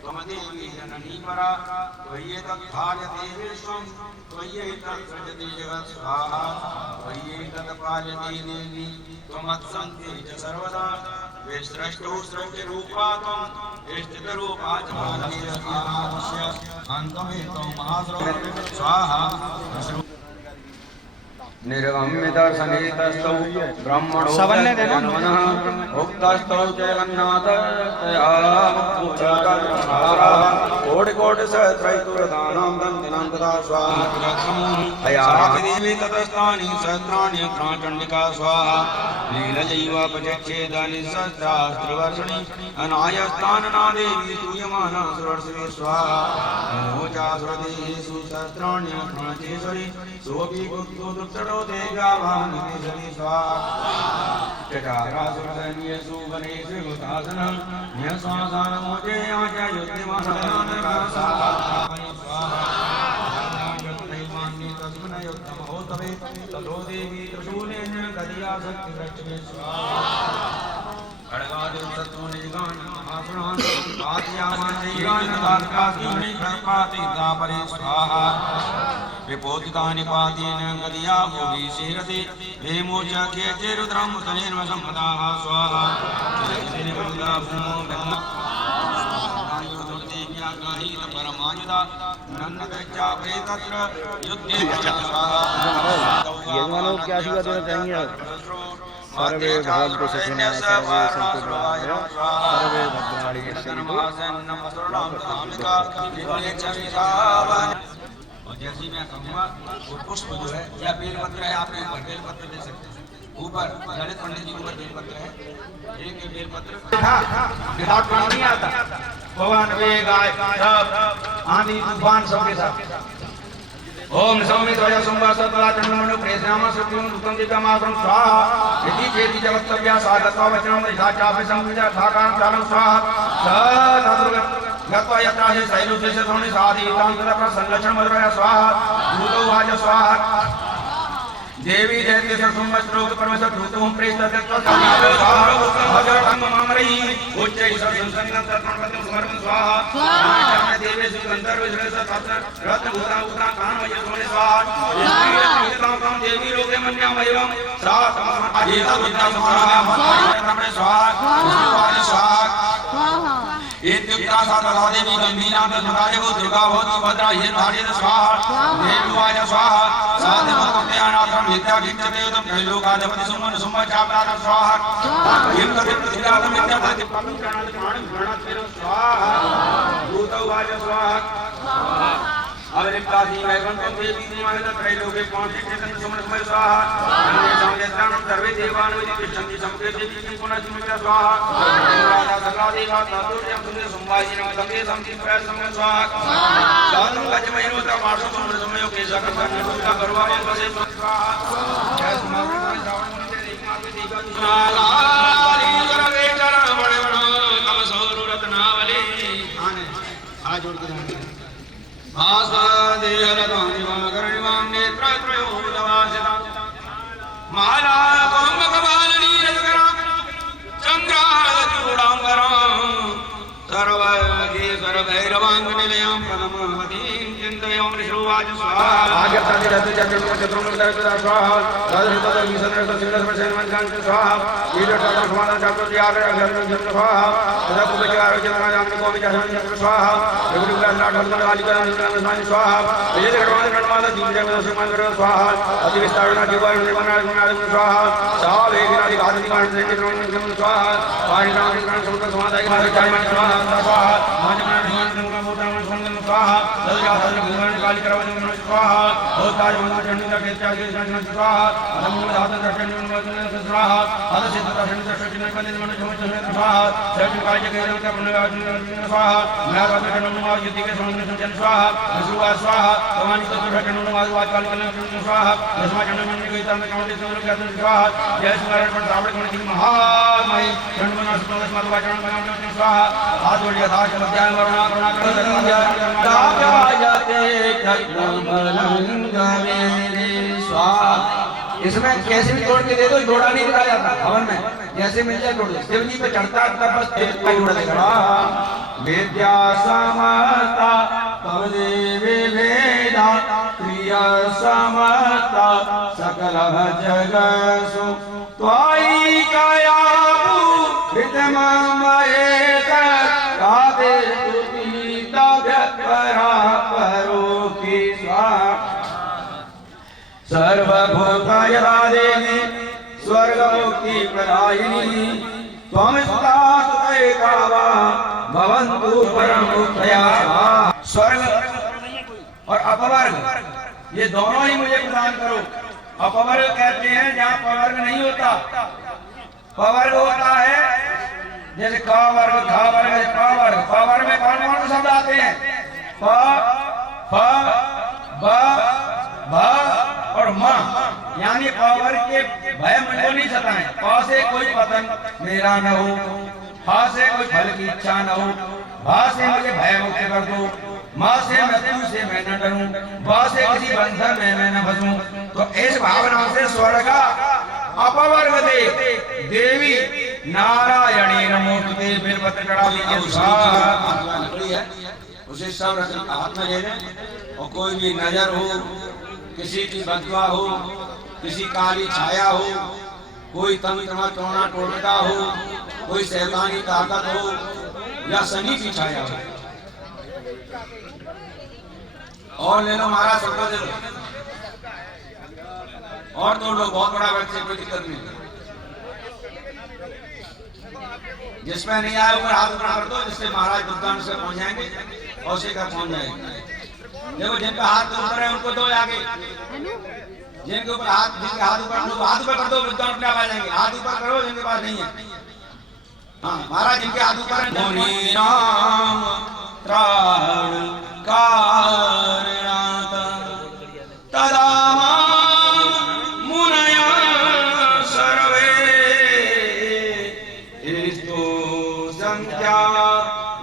त्वमदेवी जननी परा त्वय्येतद्धार्यते विश्वं त्वय्येतत्सृजति जगत् स्वाहा त्वय्येतत्पाल्यते देवी त्वमत्सन्ते च सर्वदा विसृष्टो सृष्टिरूपा त्वं स्थितरूपा च स्वाहा अन्तमेतो महास्रो स्वाहा निर्गम्यत सनेतस्तौ ब्रह्मणो सबने देना। जन्मनः उक्तस्तौ जगन्नाथ कोटि कोटि सहस्रैतुरदानां दन्तिनां तथा स्वाहा देवी ततस्थानि सहस्राणि चण्डिका स्वाहा लीलजैव पचच्छेदानि सहस्रास्त्रवर्षणि अनायस्तानना देवी स्तूयमाना सुरर्षिः स्वाहा मोचासुरदेहेषु सहस्राण्येश्वरी सोऽपि गुप्तोत्तरो देव्यावाहनकेशरी स्वाहा जटारासुरसैन्येषु वनेषु हुतासनं न्यश्वासानमोचे आचार्योद्यमानः स्वाहा तस्मनयोत्तमहोतवे ततो देवी त्रिशूलेन गदया शक्तिरक्षमे स्वाहा खड्गादिं शत्रुनिगान् महासुरान् पातयामानैगान् तात्काकीनि खड्पातिदापरे स्वाहा विपोतितानि पातेन गदया भुविशेरते वेमोचखे चेरुद्रं तनेर्वसम्पदाः स्वाहा परमायुधा नन्नतच्चा प्रेतत्र युद्धे यजमानों को क्या आशीर्वाद देना चाहेंगे आप? सर्वे भवन्तु सुखिनः सर्वे सन्तु निरामयाः सर्वे भद्राणि पश्यन्तु। और जैसे मैं कहूँगा वो पुष्प जो है या बेलपत्र है, आप ऊपर बेलपत्र दे सकते हैं। ऊपर ललित पंडित जी ऊपर बेलपत्र है, एक बेलपत्र विदाउट पानी नहीं आता। पवन वेग आंधी तूफान सबके साथ। ओम सौमित वजह सोमवार सतला चंद्रमणु प्रेषयामा सुखम दुखम दिव्यमासम स्वाहा यदि चेति जगत्तव्या साधत्वा वचनम यथा चापे संविदा धाकां चालम स्वाहा सतद्रुग गत्वा यथा हे शैलुषे शतोनि साधीतां तथा संलक्षण मधुरया स्वाहा भूतो वाच स्वाहा देवी जयते सरसुम श्लोक परमेश्वर भूतों प्रेषितत्व स्वाहा मामरई उच्च सरसुम संगम तत्परम समर्पण स्वाहा स्वाहा देवी सुगंधर्व विश्लेष तत्र रत्न भूता भूता कान वय सोने स्वाहा काम देवी लोके मन्यामयम सात आजीता विद्या स्वाहा परमेश्वर स्वाहा स्वाहा इत्युक्ता सातधा देवी गंभीरा तद्मदाय गो दुर्गा भवति भद्रा ये धार्यते स्वाहा देवाय स्वाहा साधमकोट्यानाथं विद्या भिक्षते उदं त्रैलोकाधिपति सुमन सुम्भ चाप्रात स्वाहा यं कवित्यातं विद्या भवति पवित्राणां प्राणं गणत्वेन स्वाहा भूतवाय स्वाहा अवलिप्तासी वैकुंठं देवी देवाय त्रैलोके पांचेतन सुमन सुम्भ स्वाहा अन्ये संयत्राणं सर्वे देवानो विदिष्यन्ति समग्रे देवी पुनः सुमित्रा स्वाहा राजा सकला देवा तातुर्यं सुंदर संवाजिनं संगे संकीर्तय समन स्वाहा साधु गजमयनोत्र मासो सुमन सुमयो के सकल कर्णोता करवामं वसे स्वाहा जय सुमन श्रावण मंदिर एकमात्र देवा नागारी करवे चरण बड़े बड़ो तम सौर रत्नावली आने हाथ जोड़ के आस्वादेहरतानिवाकरणिवां नेत्रत्रयोदवासिता माला कौम्बकबालनीरजकरा चन्द्राचूडाम्बरा सर्वैरवाङ्गनिलयां पदमवतीं चिन्तयां ऋषुवाच स्वाहा स्वाहा इसमें कैसे भी तोड़ के दे दो, जोड़ा नहीं दिखाया जाता हवन में, जैसे मिल जाए तोड़ दो। शिव जी पे चढ़ता तब बस जोड़ा देगा। विद्या समता तव देवी भेदा क्रिया समता सकल जगसु त्वायि कायाबु विद्यममयेत कादे तुतीता व्यपरा परो की स्वाहा सर्वभूतायदा देवी स्वर्गमुक्ति प्रदायिनी त्वमस्तास्तुते कावा भवन्तु परमुक्तया। स्वर्ग और अपवर्ग ये दोनों ही मुझे प्रदान करो। अपवर्ग कहते हैं जहाँ पवर्ग नहीं होता। पवर्ग होता है जैसे का वर्ग, खा वर्ग, पा वर्ग। पा वर्ग में कौन कौन शब्द आते हैं? प, फ, ब, भ और म। यानी पा वर्ग के भय मुझको नहीं सताएं। पा से कोई पतन मेरा न हो, फा से कोई फल की इच्छा न हो, भा से मुझे भय मुक्त कर दो, माँ से मृत्यु से मैं न डरूं, बा से किसी बंधन में मैं न फंसूं। तो इस भावना से स्वर्ग अपवर्ग दे देवी नारायणी नमोस्तुते बेलपत्र चढ़ा दीजिए। उसे सब हाथ में ले लें और कोई भी नजर हो, किसी की बदवा हो, किसी काली छाया हो, कोई तंत्र टोना टोटका हो, कोई शैतानी ताकत हो या शनि की छाया हो। और ले लो महाराज, सबको दे लो और तो लोग बहुत बड़ा व्यक्ति, कोई दिक्कत नहीं। जिसमें नहीं आए ऊपर हाथ ऊपर कर दो, जिससे महाराज दुकान से पहुंच जाएंगे और उसी का पहुंच जाएंगे। देखो जिनका हाथ ऊपर है उनको दो आगे, जिनके ऊपर हाथ, जिनके हाथ ऊपर हाथ ऊपर कर दो, विद्वान अपने आप आ जाएंगे। हाथ ऊपर करो जिनके पास नहीं है। हाँ महाराज जिनके हाथ ऊपर है। मुनि राम त्राण कारणात तदा मुनया सर्वे इस्तो संख्या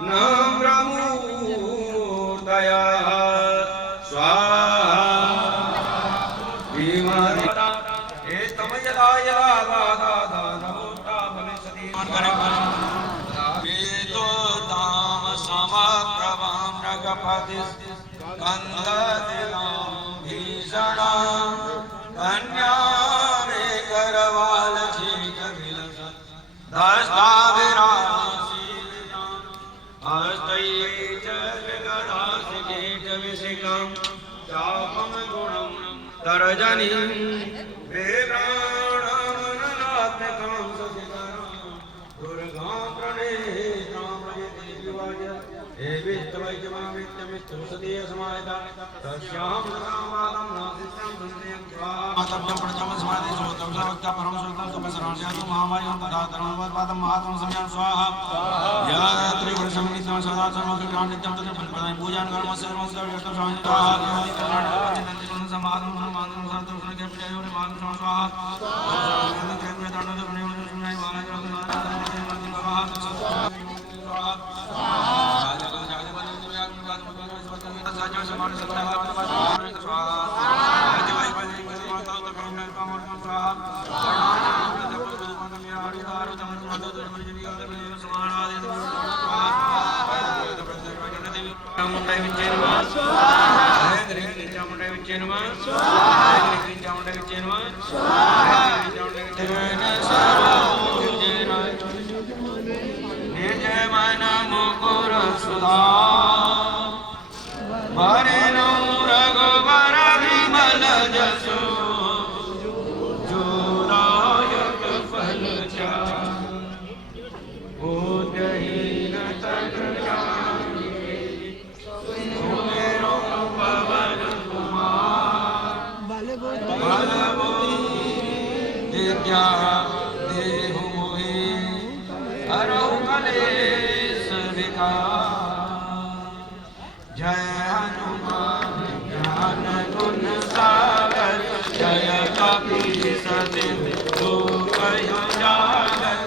न ब्रह्मूर्तया स्वाहा विमरिता एतमयदा यदा दादा नमोता भविष्यति वेदो दाम समप्रभं रगपतिः कंददिनां भीषणां कन्या मे करवालचेक विलस दस्ताविरासीनां हस्तैः च गदासिकेट विशिखं चापं गुणं तर्जनीं वेदाणामननात्मकं ससिकरं दुर्गां प्रणेतां भजते विवाज हे वित्तवैजमामित्यमित्तु सदीय समाहिता तस्यां नामादं नासितं संदेयं स्वाहा मातव्यं प्रथम समाधि सोतं सर्वज्ञ परम सुतं तपसरांस्यातु महामायं तथा तरुणवत्पादं महात्मं सम्यं स्वाहा या त्रिगुणसमन्वितं सदा सर्वसुखां नित्यं तत्र फलप्रदाय पूजां कर्मस्य सर्वस्य व्यक्तं स्वाहा कर्णाटकं समाधं हनुमानं संतं सुनकेप्ययो मानं स्वाहा जय हनुमान ज्ञान गुण सागर जय कपीस तिहु लोक उजागर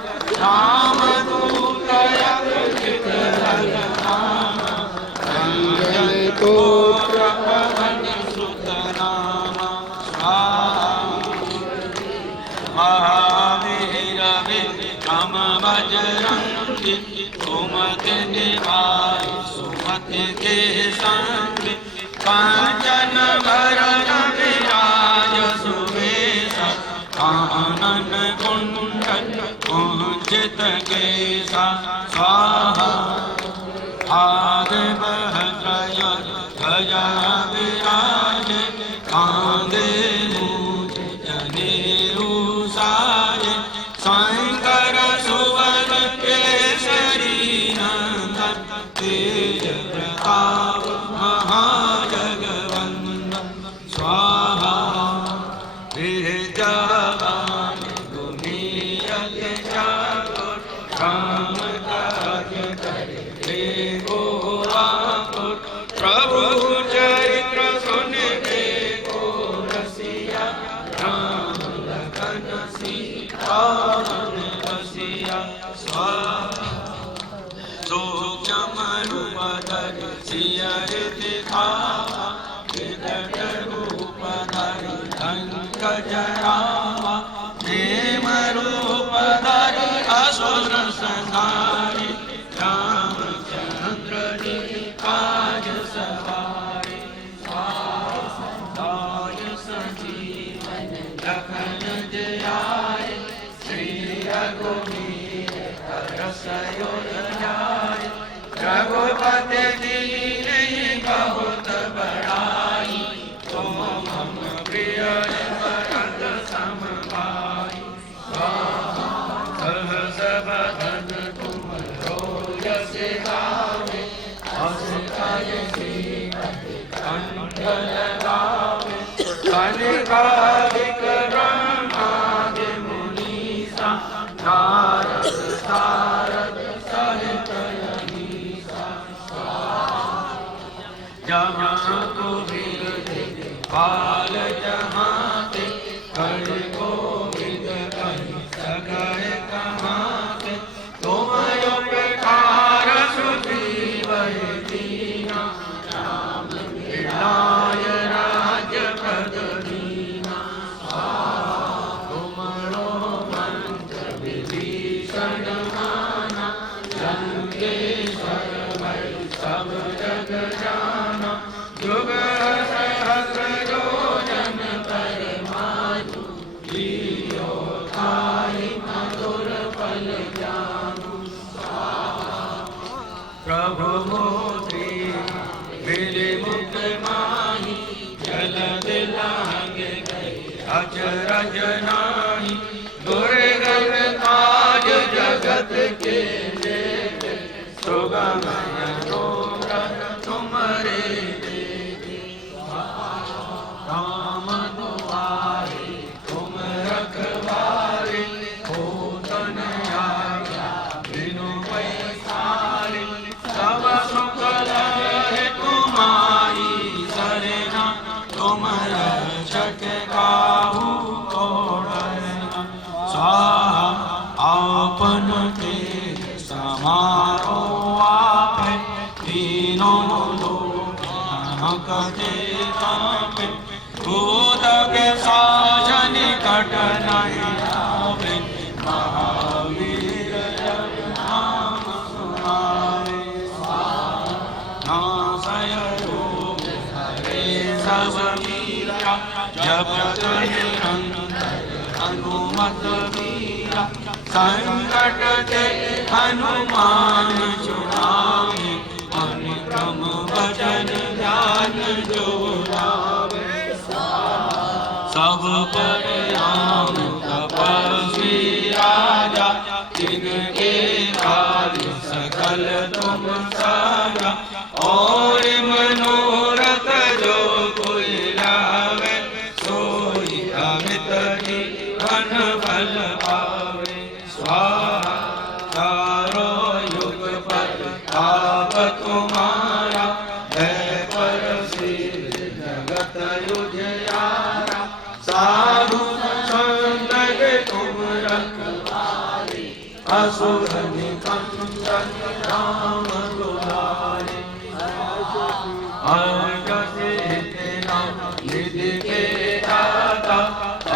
राम दूत अवधूत हनुमान अंजन पुत्र पवन सुत नाम महावीर विक्रम बजरंगी सुमति निवार सुमति के संग कांचन भरण विराज सुवेश कानन कुंडल कुंचित केसा स्वाहा आग बहत्रय ध्वजा विराज कांदे सूक्ष्म रूप धरि सिय दिखावा, विकट रूप धरि लंक जरावा, प्रेम रूप धरि असुर संहारे, रामचंद्र जी काज सवारे। दाय संजीवन लखन जियाए, श्री रघुवीर हरष उर जाए। रघुपति दीन बहुत बड़ाई, तुम मम प्रिय भरत सम भाई। सहस बदन तुम रोयस गावे, हस कहि श्रीपति कंठ लगावे। कनिकाधिक ब्रह्मादि मुनीसा, नारद सारद सहित अहीसा। जहाँ कुबेर पाल जहाते, करि गोविंद कहि सगल कहाते। तुम उपकार सुग्रीव दीना, राम मिलाय राजपद दीना। तुमरो मंत्र विभीषण माना, लंकेश्वर भय सब जग जाना। जुग सहस्र योजन पर मानु, जियो धाहि मधुर फल जानु। प्रभु मोत्री मेरे मुख माही, जलद लांघे गए अचरज नाही। दुर्गम काज जगत के जेते, सुगम मनोरथ तुमरे देते। राम दुआरे तुम रखवारे, होत न आज्ञा बिनु पैसारे। सब सुख लहे तुम्हारी सरना, तुम रक्षक काहू को डरना। स्वाहा आपन तेज समारो आपे, तीनों लोक हांकते कांपे। भूत पिशाच निकट नहीं आवे, महावीर जब नाम सुनावे। नासय रोग हरे सब मीरा, जपत निरंतर हनुमत वीरा। संकट ते हनुमान छुड़ावे, मन क्रम वचन ध्यान जो लावे। सब पर राम तपस्वी राजा, जिनके कार्य सकल तुम साजा। और मनोरथ जो कोई लावे, सोई अमित जीवन फल पावे। स्वाहा चारों युग प्रताप तुम्हारा, है परसिद्ध जगत उजियारा। साधु संत के तुम रखवारे, असुर निकंदन राम दुलारे। अर्घ सिद्धि निधि के दाता,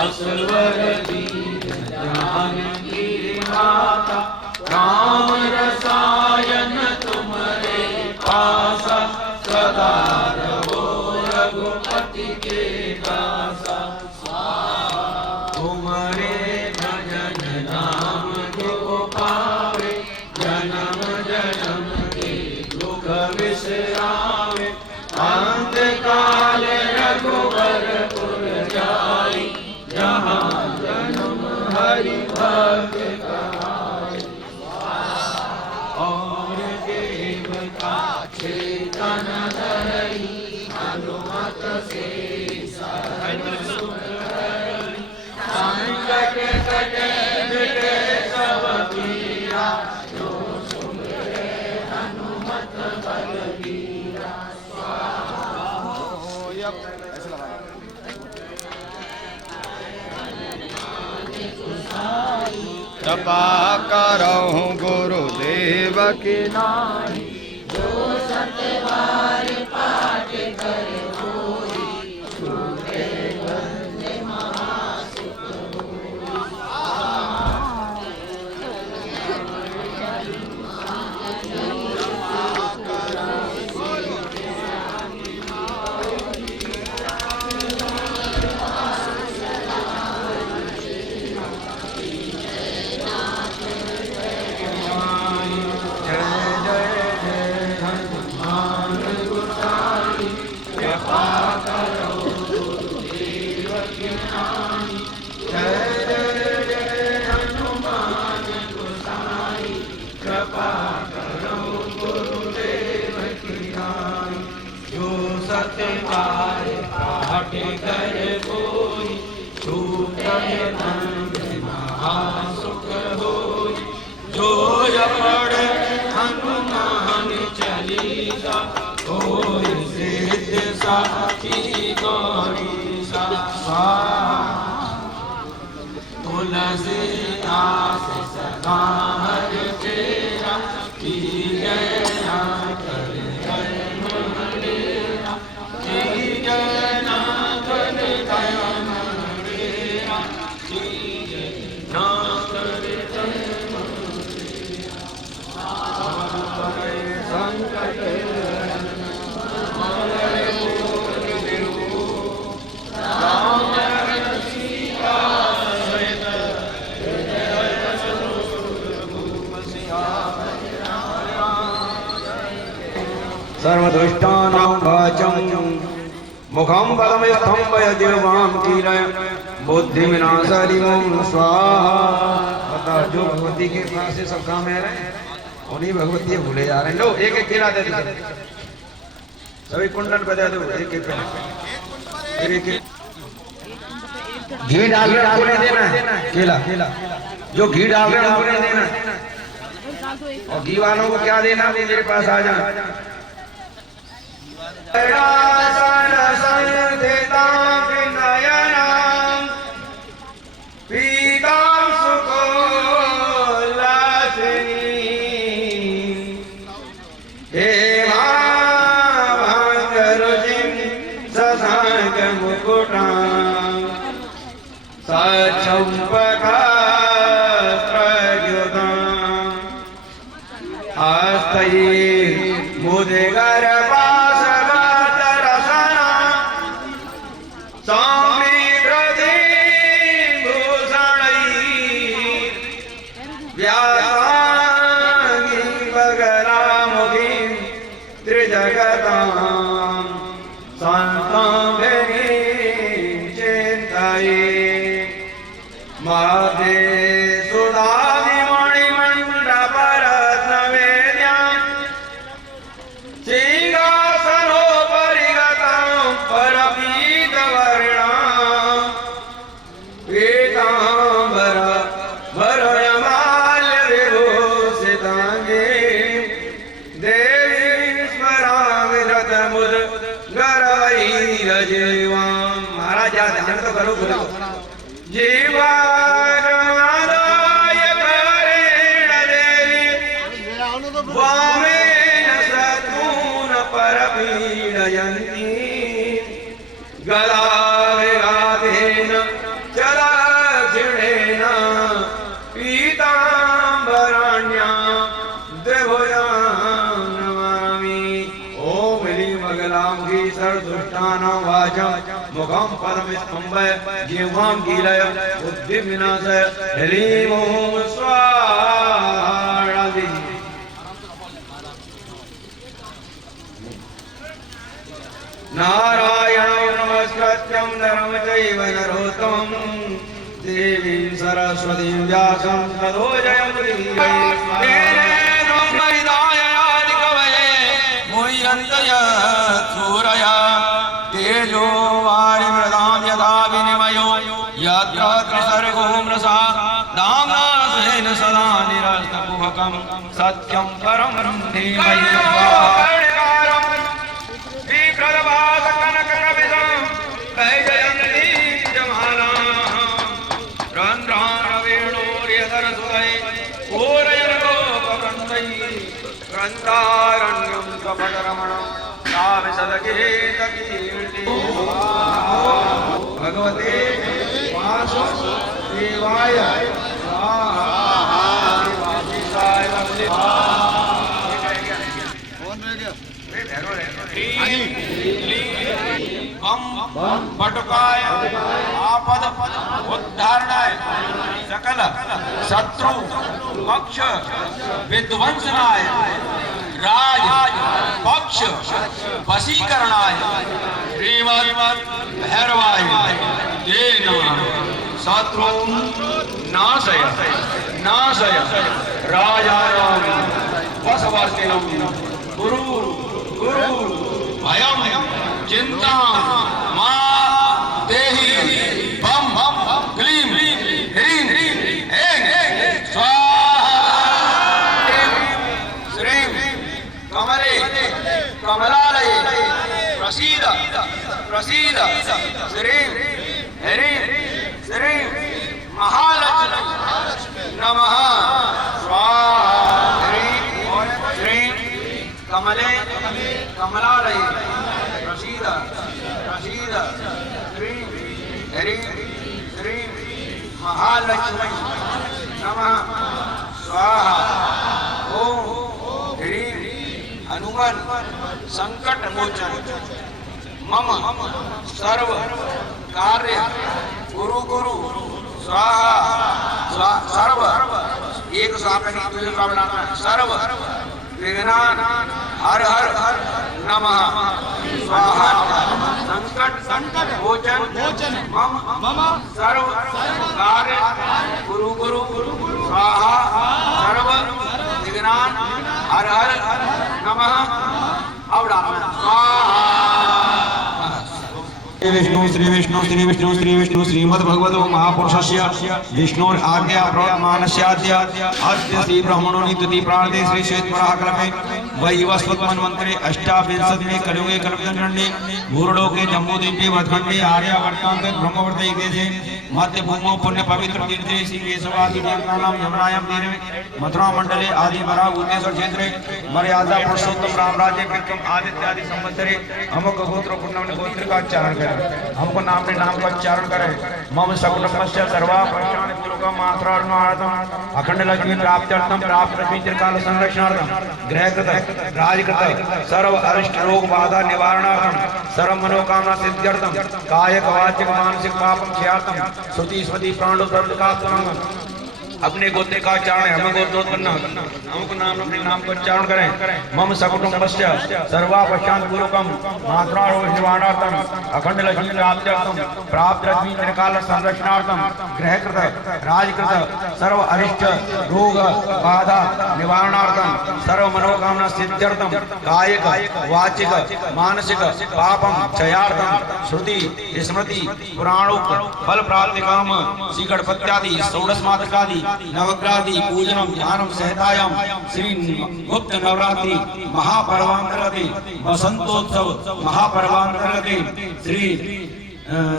असवर दीन जानकी माता। राम रसायन तुम्हारे पासा, सदा रहो रघुपति के दासा। तुम्हारे भजन नाम जो पावे, जन्म जन्म के दुख विसरावे। अंत काल रघुवरपुर जाई, जहाँ जन्म हरि भक्त कहाई। और देवता चेतन धरई, हनुमत से सर्व सुख करई। संकट कटे मिटे सब पीरा, जो सुमिरे हनुमत बलबीरा। कृपा करो गुरुदेव की नाई। सर्वदुष्टानां वाचं मुखं पदमस्तंभय देवां कीलय बुद्धिविनाशरिमं स्वाहा। बता जो भगवती के पास से सब काम है उन्हीं भगवती भूले जा रहे हैं। लो एक एक केला दे दो, सभी कुंडल बजा दो, एक एक घी डाल रहे उनको नहीं देना है, केला जो घी डाल रहे उनको नहीं देना है। और घी वालों को क्या देना, वो मेरे पास आ जाना। महाराज याद ध्यान तो करो बोलो जीवाय करेण देवी वामेन सतून परपीडयन्ति गदा विगाधेन चलाक्षिणेन पीताम्बराण्यां द्विभुजां नमामि। ओम ह्रीं मङ्गलांगी सर्वदुष्टानां वाचं मुखं पदमस्तंभय जिह्वां कीलय बुद्धिविनाशय। ह्रीं ओम स्वाहा। नारायणं नमस्कृत्यं नरं चैव नरोत्तमं देवीं सरस्वतीं व्यासं ततो जयमुदीरये। सूरया तेजो वारिमृदां यथा विनिमयो यत्र त्रिसर्गो मृषा दाम्ना स्वेन सदा निरस्तकुहकं सत्यं परं धीमहि। रन्ध्राणवेणोर्यधरसुतये ग्रन्थारण्यं कपटरमणं काव्यसदगीतकीर्ति भगवते वासुदेवाय बटुकाय आपद उद्धारणाय सकल शत्रु पक्ष विध्वंसनाय राज पक्ष वशीकरणाय श्रीमद् भैरवाय ते नमः। शत्रु नाशय नाशय राजाराम वशवर्तिनं गुरु गुरु भयं चिंता मा देहि बम क्लीं ह्रीं ऐं स्वाहा श्रीं कमले कमलालये प्रसीद प्रसीद श्रीं ह्रीं श्रीं महालक्ष्मी नमः स्वाहा ह्रीं श्रीं कमले कमलालये प्रसीद प्रसीद श्रीं ह्रीं श्रीं महालक्ष्मी नमः स्वाहा ओम ह्रीं हनुमान संकट मोचन मम सर्व कार्य गुरु गुरु स्वाहा सर्व एक सर्व विघ्नान हर हर नमः स्वाहा संकट मोचन मम सर्व कार्य गुरु गुरु स्वाहा सर्व विघ्नान हर हर नमः स्वाहा। श्री विष्णु श्रीमद्भगवतो महापुरुषस्य विष्णोर आज्ञा प्रवर्तमानस्याद्य अद्य श्री ब्रह्मणो नित्यति प्रार्थे श्री श्वेतवराह कल्पे वैवस्वतमन्वन्तरे अष्टाविंशतिमे कलियुगे कल्पतरुण्ये भूर्लोके जम्बूद्वीपे वत्खण्डे आर्यावर्तान्ते ब्रह्मवर्ते देशे मध्य भूमौ पुण्य पवित्र तीर्थे श्री केशवादि देवतानां यमुनायां तीरे मथुरा मंडले आदि भूतेश्वर क्षेत्रे मर्यादा पुरुषोत्तम राम राज्य विक्रम आदित्य आदि संवत्सरे अमुक गोत्र पूर्णम गोत्र का उच्चारण करें। हमको नाम के नाम का उच्चारण करें। मम सकुटुम्बस्य सर्वा पश्चान पुरुषम मात्रार्थम अखंड लक्ष्मी प्राप्त्यर्थम प्राप्त लक्ष्मी चिरकाल संरक्षणार्थम ग्रहकृत राजकृत सर्व अरिष्ट रोग बाधा निवारणार्थम सर्व मनोकामना सिद्ध्यर्थम कायक वाचिक मानसिक पापम क्षयार्थम श्रुति स्मृति प्राणो प्रवृत्तात्मंग अपने गोत्र का उच्चारण है। हमें गोत्रोत्पन्न हमको नाम अपने नाम का उच्चारण करें। मम सकुटुम्बस्य सर्वा पश्चान पूर्वकम मात्रा रोग निवारणार्थम अखंड लक्ष्मी प्राप्त्यर्थम प्राप्त लक्ष्मी चिरकाल संरक्षणार्थम ग्रहकृत राजकृत सर्व अरिष्ट रोग बाधा निवारणार्थम सर्व मनोकामना सिद्ध्यर्थम कायिक वाचिक मानसिक पापम क्षयार्थम श्रुति स्मृति पुराणोक्त फल प्राप्ति काम श्री गणपत्यादि षोडश मातृकादि नवग्रहादि पूजनम ध्यानम सहतायां श्री गुप्त नवरात्रि महापर्वांतर्गते वसंतोत्सव महापर्वांतर्गते श्री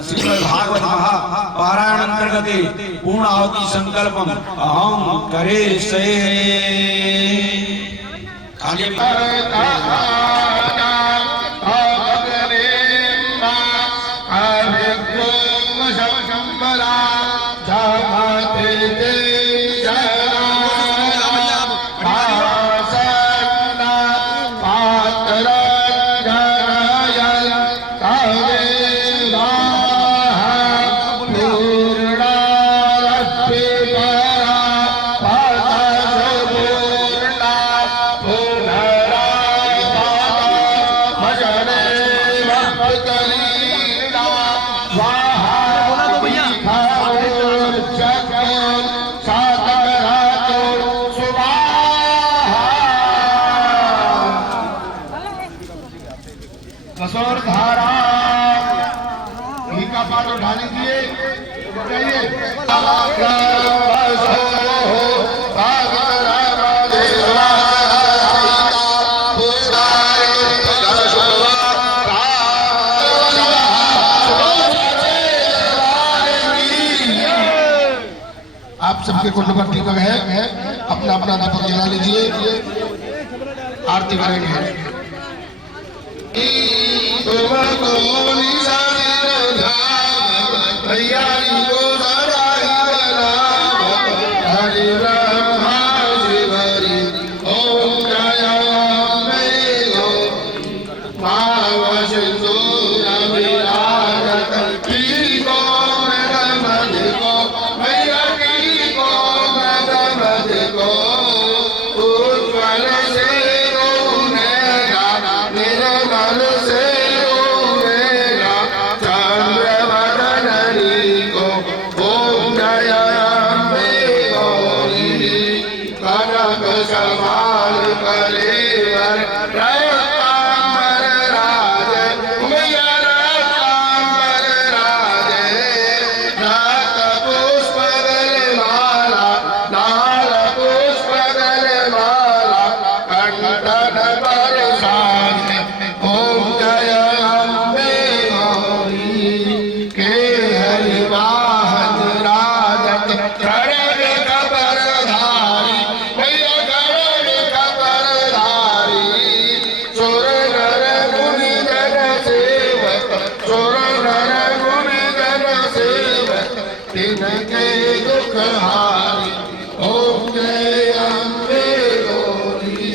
श्रीमद् भागवत महापारायण अंतर्गते पूर्ण आहुति संकल्पम अहम करे से खाली कसौर धारा घी का पाठ उठा लीजिए आप सबके कुंड पर दीपक है, अपना अपना दीपक जला लीजिए। आरती करेंगे। तुमको निशान धाम भैया को सराही बनाम हरि ब्रह्मा शिव हरि ओम जय अम्बे गो भाव सिंदूर विराजत की को मद को भैया की को मद को उज्ज्वल से रोनेगा निर्मल से रोनेगा चंद्रवदन को ओम जय अम्बे गौरी कनक सवाल कलेवर रत्नांबर राजे मैया रत्नांबर राजे रक्त पुष्प गलमाला लाल पुष्प गलमाला कंठन पर साधे ओम जय अम्बे गौरी के हरिवाहन राजत खड़ग कबरधारी मैया खड़ग कबरधारी सुर नर मुनि जन सेवक सुर नर मुनि जन सेवक तिनके दुख हारी ओम जय अम्बे गौरी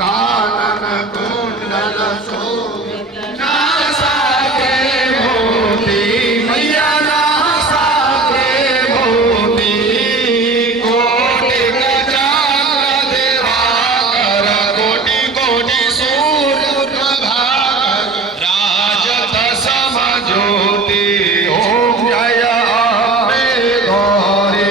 कानन कुंडल शोभित नासा के मोती मैया नासा के मोती कोटि गजानन दिवाकर कोटि कोटि सूर्य प्रभाकर राजत समज्योति ओम जय अम्बे गौरी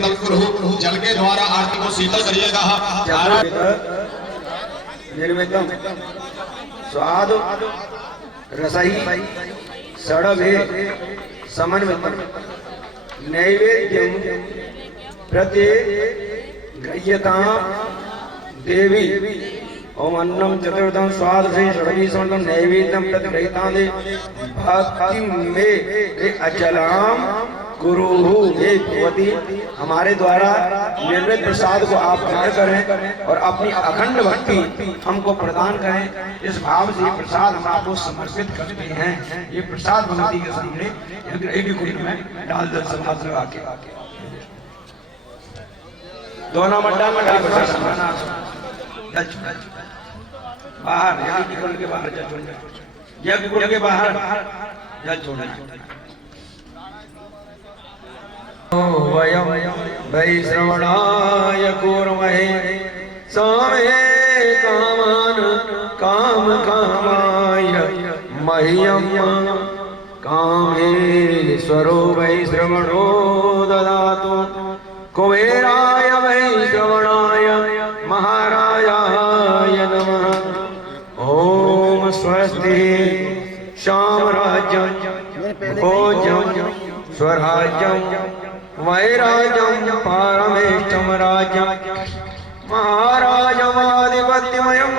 शीतल करो, जल के द्वारा आरती को शीतल करिएगा। निर्मितम स्वाद रसही षडभे समन्वितम नैवेद्यम प्रतिगृह्यतां देवी। ओम अन्नम चतुर्थम स्वाद से षडभी समन्वितम नैवेद्यम प्रतिगृह्यतां देवी भक्ति में अचलाम गुरुहु। हे भगवती, हमारे द्वारा निर्मित प्रसाद को आप ग्रहण करें और अपनी अखंड भक्ति हमको प्रदान करें। इस भाव से ये प्रसाद हम आपको समर्पित करते हैं। ये प्रसाद भगवती के सामने एक कुंड में डाल दो, समाज लगा के दोनों मंडल में डाल बाहर यज्ञ कुंड के बाहर जल छोड़ना, यज्ञ कुंड के बाहर जल छोड़ना। वयं वैश्रवणाय कूर्महे सामे कामान काम कामाय मह्यं कामेश्वरो वैश्रवणो ददातु कुबेराय वैश्रवणाय महाराजाय नमः। ओम स्वस्ति साम्राज्यं भोजं स्वराज्यं वैराज्यं पारमेष्ठं राज्यं महाराजमाधिपत्यमयं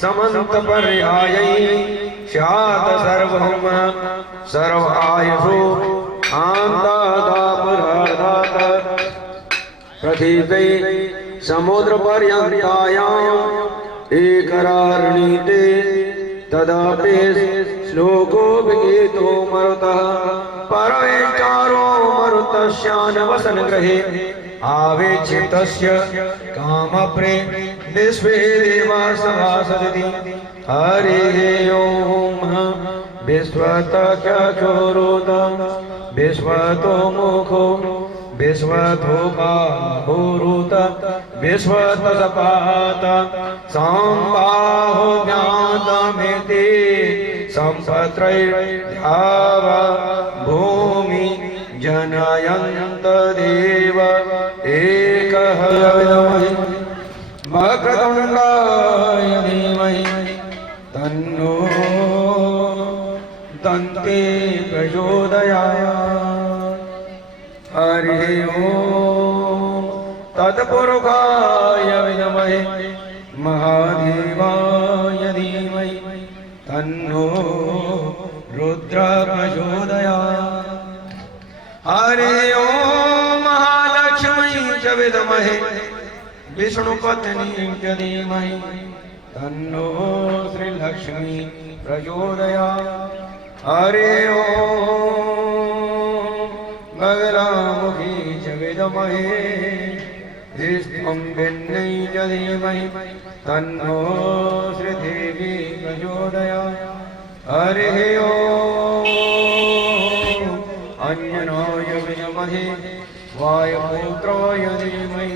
समन्तपर्यायै स्यात् सर्वभौम सर्वायुषो आन्तादापराधात् पृथिवी समुद्रपर्यन्तायाम् एकरार्णीते तदापि श्लोको विगीतो मरुतः परमेष्टारो मरुतस्यानवसन गृहे आवेक्षितस्य कामप्रे विश्वे देवा सभासदति। हरिः ओम विश्वतचक्षुरुत विश्वतो मुखो विश्वतो बाहुरुत विश्वतसपात संबाहो ज्ञातमिति संपत्रैर्द्याव भूमि जनयन्त देव एकः विद्महे वक्रतुण्डाय धीमहि तन्नो दन्ते प्रचोदयात्। हरिः ओम तत्पुरुषाय विद्महे महादेवाय धीमहि तन्नो रुद्र प्रचोदयात्। हरिः ओम महालक्ष्मी च विद्महे विष्णुपत्नी च धीमहि तन्नो श्रीलक्ष्मी प्रचोदयात्। हरिः ओम बगलामुखी च विद्महे स्तम्भिन्यै च धीमहि तन्नो श्रीदेवी प्रचोदयात्। हरिः ओम अंजनाय विद्महे वायुपुत्राय धीमहि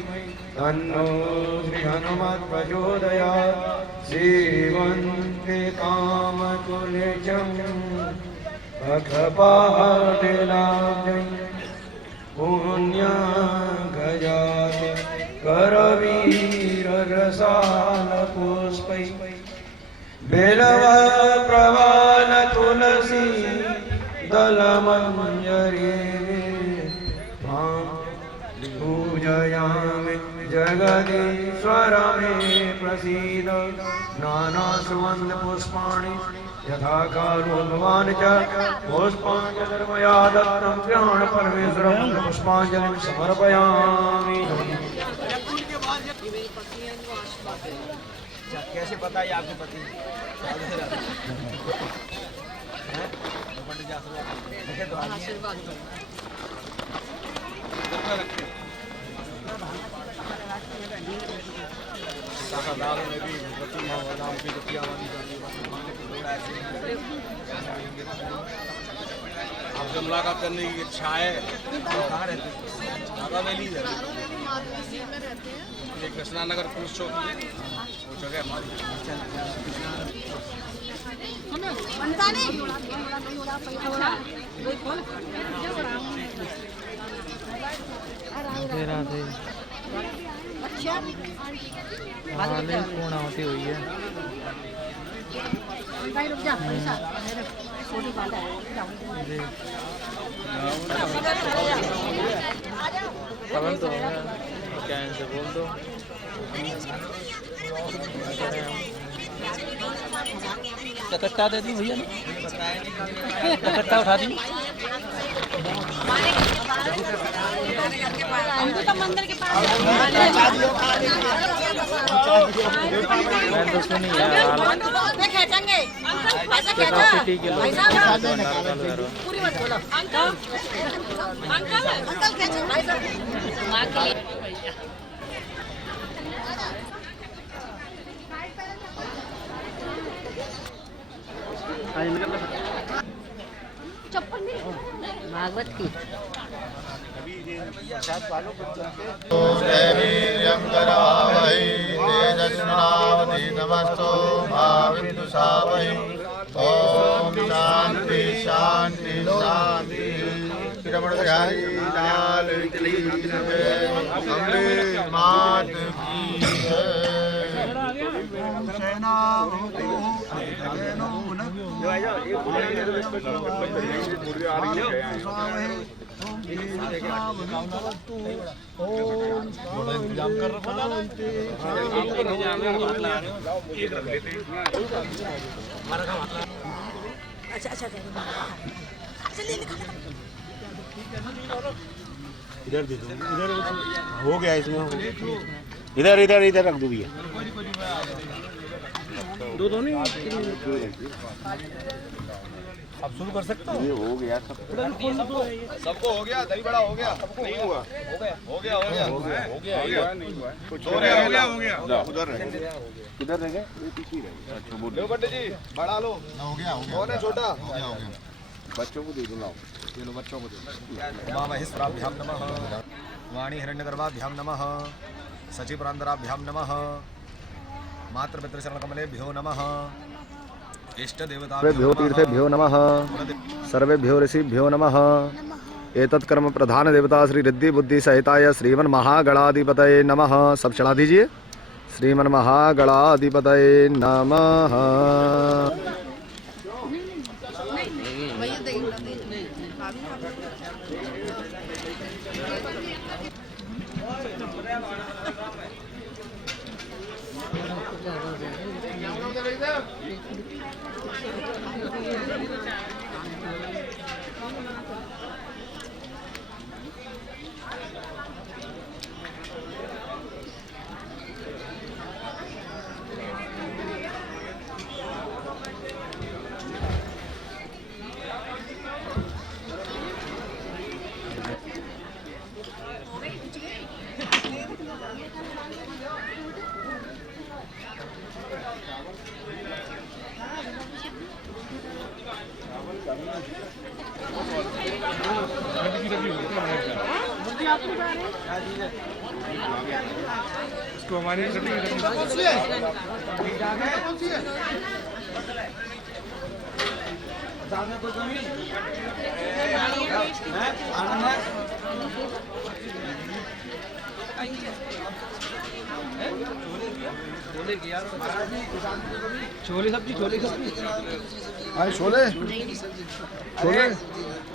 तन्नो श्रीहनुमत् प्रचोदयात्। सेवन्ते कामकुलेशं पक्षपादिलाभ्यै पुण्यगजाते करवीररसालपुष्पै बिल्वप्रवाल तुलसी दलमञ्जरी पूजयामि जगदीश्वर मे प्रसीद। नानासुगन्ध पुष्पाणि यथा कालो भवान् च पुष्पाञ्जलिर्मया दत्तं गृहाण परमेश्वरं पुष्पाञ्जलिं समर्पयामि। कैसे पता है आपके पति आपसे मुलाकात करने की इच्छा है। कहाँ रहते हैं? ढाका वैली है, ये कृष्णा नगर पुलिस चौकी है, वो जगह हमारी। राधे राधे। हाल ही पूर्णाहुति हुई है। पवन तो क्या इनसे बोल दो। कट्टा दे दी भैया ने, कट्टा उठा दी। मंदिर के पास मैं तो सुनी यार खेचेंगे ऐसा कैपेसिटी के लोग पूरी मत बोलो अंकल अंकल अंकल खेचो भाई साहब चप्पल भागवत की वीर्यं करावहै तेजस्विनावधीतमस्तु मा विद्विषावहै। ओम शांति शांति शांति। रमण बिहारी लाल की जय। अम्बे मात की जय। सेना इंतजाम कर रखो ना। अच्छा अच्छा इधर दे दो, इधर हो गया इसमें। इधर इधर इधर रख दो भैया। दो दो नहीं अब शुरू कर सकते हो। ये हो गया सबको हो गया। दही बड़ा हो गया। नहीं हुआ। हो गया हो गया हो गया हो गया नहीं हुआ। कुछ हो गया हो गया। उधर रह गया। किधर रह गए? ये पीछे रह गए। अच्छा बोल लो बड्डे जी बड़ा लो। हो गया हो गया। कौन है छोटा? हो गया हो गया। बच्चों को दे दो। लाओ ये लो बच्चों को दे। उमामहेश्वराभ्याम नमः। वाणी हिरण्यगर्भाभ्याम नमः। सचिपुरांतराभ्याम नमः। मातृपितृचरणकमलेभ्यो नमः। इष्ट देवताभ्यो तीर्थेभ्यो नमः। सर्वेभ्यो ऋषिभ्यो नमः। एतत् कर्म प्रधान देवता श्री रिद्धि बुद्धि सहिताय श्रीमन महागणाधिपतये नमः। सब चढ़ा दीजिए। श्रीमन महागणाधिपतये नमः। इसको हमारी छोले सब्जी अरे छोले छोले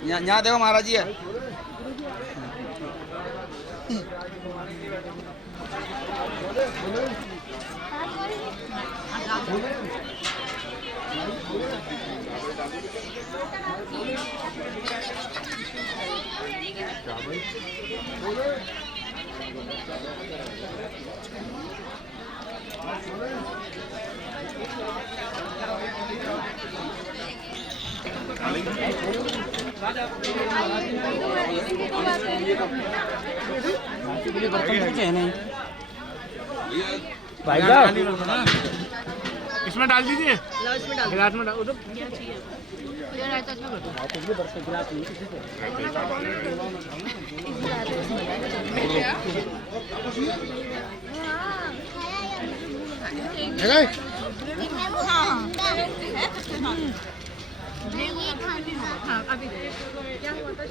यहाँ देखो महाराज जी है। भाई साहब इसमें डाल दीजिए। गिलास में डाल। अभी क्या हुआ था?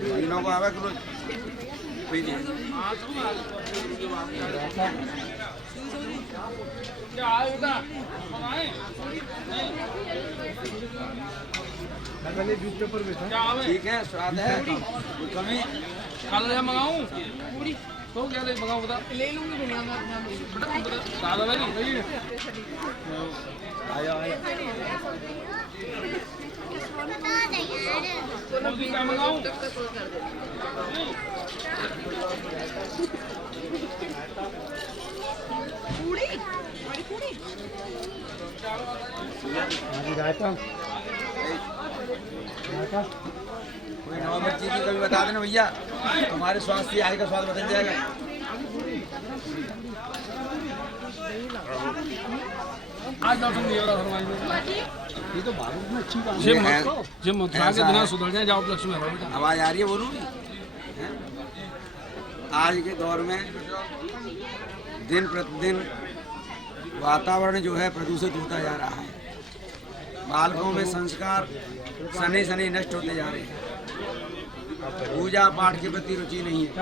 तीनों को आवे करो ठीक है, स्वाद है, कोई कमी काला मंगाऊं पूरी तो क्या ले मंगाऊं बता ले लूंगी दुनिया में दादा भाई आया आया क्या मंगाऊं पूरी बड़ी पूरी कोई नवंबर चीज की कभी बता देना भैया, तुम्हारे स्वास्थ्य से आय का स्वाद बदल जाएगा। आज डॉक्टर नहीं हो रहा हमारे ये तो बाबू में अच्छी बात जिम मत खा के बिना सुधर जाए जाओ लक्ष्मी में आवाज आ रही है, बोलूँ आज के दौर में दिन प्रतिदिन वातावरण जो है प्रदूषित होता जा रहा है। बालकों में संस्कार सनी सनी नष्ट होते जा रहे हैं। पूजा पाठ के प्रति रुचि नहीं है,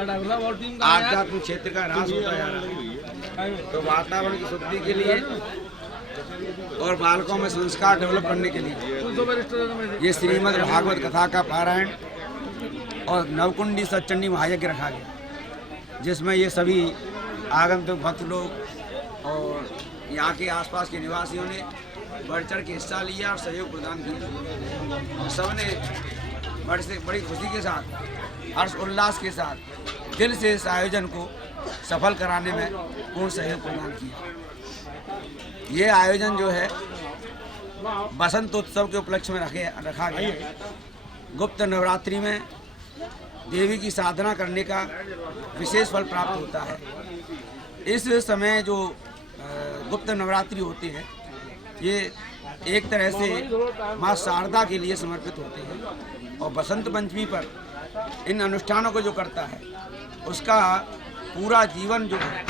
आध्यात्मिक क्षेत्र का ह्रास होता जा रहा है। तो वातावरण की शुद्धि के लिए और बालकों में संस्कार डेवलप करने के लिए ये श्रीमद् भागवत कथा का पारायण और नवकुंडी सचंडी महायज्ञ रखा गया, जिसमें ये सभी आगंतुक भक्त लोग और यहाँ के आसपास के निवासियों ने बढ़ चढ़ के हिस्सा लिया और सहयोग प्रदान किया। सबने बड़ी खुशी के साथ, हर्ष उल्लास के साथ दिल से इस आयोजन को सफल कराने में पूर्ण सहयोग प्रदान किया। ये आयोजन जो है बसंत उत्सव के उपलक्ष्य में रखा गया। गुप्त नवरात्रि में देवी की साधना करने का विशेष फल प्राप्त होता है। इस समय जो गुप्त नवरात्रि होते हैं ये एक तरह से माँ शारदा के लिए समर्पित होते हैं, और बसंत पंचमी पर इन अनुष्ठानों को जो करता है उसका पूरा जीवन जो है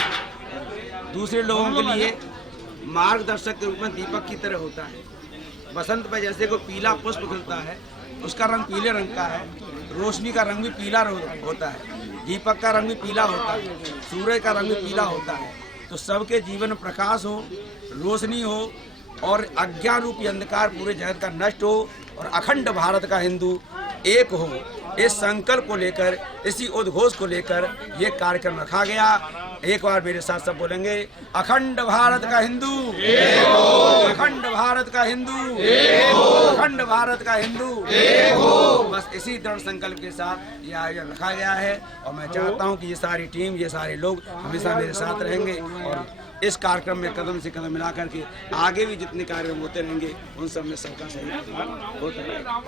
दूसरे लोगों के लिए मार्गदर्शक के रूप में दीपक की तरह होता है। बसंत पर जैसे कोई पीला पुष्प खिलता है, उसका रंग पीले रंग का है, रोशनी का रंग भी पीला होता है, दीपक का रंग भी पीला होता है, सूर्य का रंग भी पीला होता है। तो सबके जीवन में प्रकाश हो, रोशनी हो और अज्ञान रूपी अंधकार पूरे जगत का नष्ट हो और अखंड भारत का हिंदू एक हो, इस संकल्प को लेकर, इसी उद्घोष को लेकर ये कार्यक्रम रखा गया। एक बार मेरे साथ सब बोलेंगे, अखंड भारत का हिंदू, अखंड भारत का हिंदू, अखंड भारत का हिंदू। बस इसी दृढ़ संकल्प के साथ ये आयोजन रखा गया है और मैं चाहता हूँ कि ये सारी टीम, ये सारे लोग हमेशा मेरे साथ रहेंगे और इस कार्यक्रम में कदम से कदम मिला करके आगे भी जितने कार्यक्रम होते रहेंगे उन सब में सबका सहयोग होता रहेगा।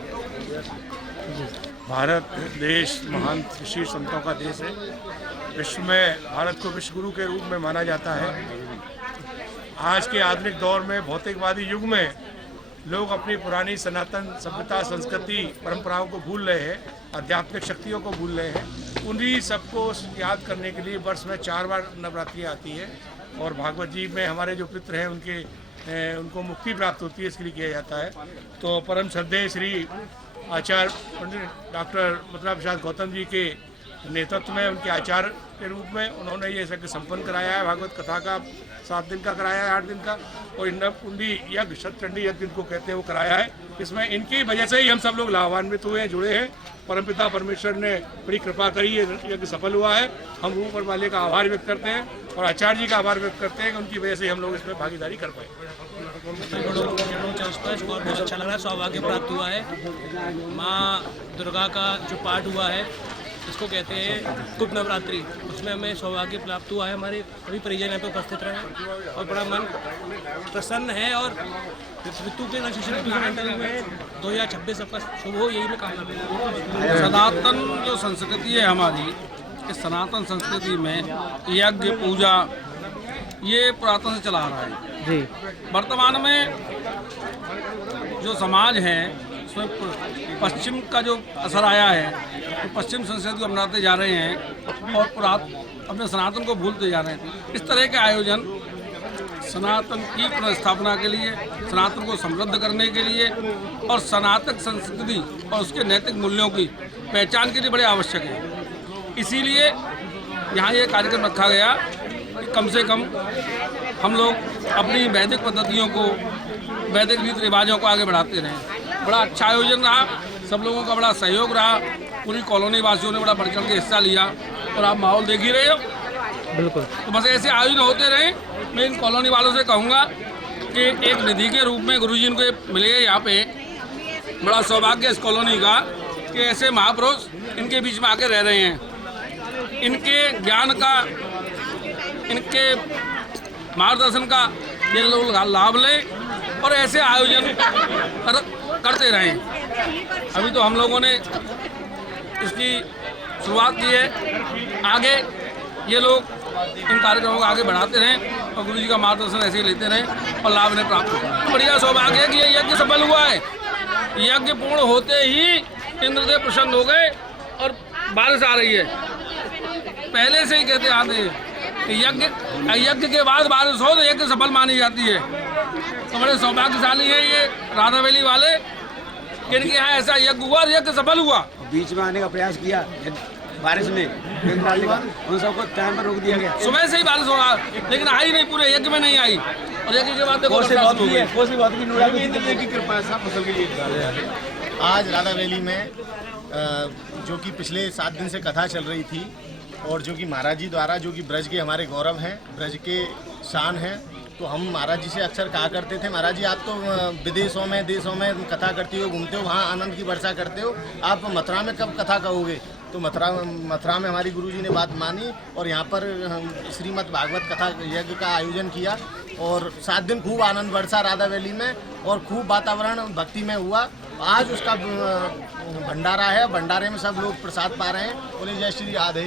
भारत देश महान ऋषि संतों का देश है। विश्व में भारत को विश्व गुरु के रूप में माना जाता है। आज के आधुनिक दौर में भौतिकवादी युग में लोग अपनी पुरानी सनातन सभ्यता, संस्कृति, परंपराओं को भूल रहे हैं, आध्यात्मिक शक्तियों को भूल रहे हैं। उन्हीं सबको याद करने के लिए वर्ष में 4 बार नवरात्रि आती है और भागवत जी में हमारे जो पितृ हैं उनको मुक्ति प्राप्त होती है, इसके लिए किया जाता है। तो परम श्रद्धेय श्री आचार्य पंडित डॉक्टर मथुरा प्रसाद गौतम जी के नेतृत्व में, उनके आचार्य के रूप में उन्होंने ये यज्ञ संपन्न कराया है। भागवत कथा का 7 दिन का कराया है, 8 दिन का, और नवकुंडी यज्ञ, शतचंडी यज्ञ जिनको कहते हैं वो कराया है। इसमें इनकी वजह से ही हम सब लोग लाभान्वित हुए हैं, जुड़े हैं। परमपिता परमेश्वर ने बड़ी कृपा करी, ये यज्ञ सफल हुआ है। हम ऊपर वाले का आभार व्यक्त करते हैं और आचार्य जी का आभार व्यक्त करते हैं कि उनकी वजह से हम लोग इसमें भागीदारी कर पाए। बहुत अच्छा लग रहा है, सौभाग्य प्राप्त हुआ है। माँ दुर्गा का जो पाठ हुआ है इसको कहते हैं गुप्त नवरात्रि। उसमें हमें सौभाग्य प्राप्त हुआ है, हमारे सभी परिजन यहाँ पे उपस्थित रहे और बड़ा मन प्रसन्न है। और ऋतु के नक्षत्र में 2026 सबका शुभ हो, यही मैं कामना करता हूँ। सनातन जो संस्कृति है हमारी, इस सनातन संस्कृति में यज्ञ पूजा ये पुरातन से चला आ रहा है जी। वर्तमान में जो समाज है उसमें पश्चिम का जो असर आया है, तो पश्चिम संस्कृति को अपनाते जा रहे हैं और अपने सनातन को भूलते जा रहे हैं। इस तरह के आयोजन सनातन की पुनर्स्थापना के लिए, सनातन को समृद्ध करने के लिए और सनातन संस्कृति और उसके नैतिक मूल्यों की पहचान के लिए बड़े आवश्यक है। इसीलिए यहाँ ये कार्यक्रम रखा गया कि कम से कम हम लोग अपनी वैदिक पद्धतियों को, वैदिक रीति रिवाजों को आगे बढ़ाते रहें। बड़ा अच्छा आयोजन रहा, सब लोगों का बड़ा सहयोग रहा, पूरी कॉलोनी वासियों ने बड़ा बढ़ चढ़ के हिस्सा लिया और आप माहौल देख ही रहे हो। बिल्कुल। तो बस ऐसे आयोजन होते रहे। मैं इन कॉलोनी वालों से कहूँगा कि एक निधि के रूप में गुरुजी इनको मिले यहाँ पे, बड़ा सौभाग्य इस कॉलोनी का कि ऐसे महापुरुष इनके बीच में आके रह रहे हैं। इनके ज्ञान का, इनके मार्गदर्शन का ये लोग लाभ लें और ऐसे आयोजन करते रहें। अभी तो हम लोगों ने इसकी शुरुआत की है, आगे ये लोग इन कार्यक्रमों को आगे बढ़ाते रहें और गुरु जी का मार्गदर्शन ऐसे ही लेते रहें और लाभ ने प्राप्त करें। बढ़िया सौभाग्य है कि ये यज्ञ सफल हुआ है। यज्ञ पूर्ण होते ही इंद्रदेव प्रसन्न हो गए और बारिश आ रही है। पहले से ही कहते आते हैं कि यज्ञ के बाद बारिश हो तो यज्ञ सफल मानी जाती है। तो बड़े सौभाग्यशाली है ये राधावेली वाले, इनके यहाँ ऐसा यज्ञ हुआ और यज्ञ सफल हुआ। बीच में आने का प्रयास किया बारिश में, उन सबको टाइम पर रोक दिया गया। सुबह से ही बारिश हो रहा, लेकिन आई नहीं, पूरे यज्ञ में नहीं आई और यज्ञ के बाद आज राधावेली में जो कि पिछले 7 दिन से कथा चल रही थी और जो कि महाराज जी द्वारा, जो कि ब्रज के हमारे गौरव हैं, ब्रज के शान हैं, तो हम महाराज जी से अक्सर कहा करते थे, महाराज जी आप तो विदेशों में, देशों में कथा करते हो, घूमते हो, वहाँ आनंद की वर्षा करते हो, आप मथुरा में कब कथा कहोगे? तो मथुरा में हमारी गुरुजी ने बात मानी और यहाँ पर श्रीमद् भागवत कथा यज्ञ का आयोजन किया और 7 दिन खूब आनंद वर्षा राधावेली में और खूब वातावरण भक्ति में हुआ। आज उसका भंडारा है, भंडारे में सब लोग प्रसाद पा रहे हैं। बोले जय श्री राधे।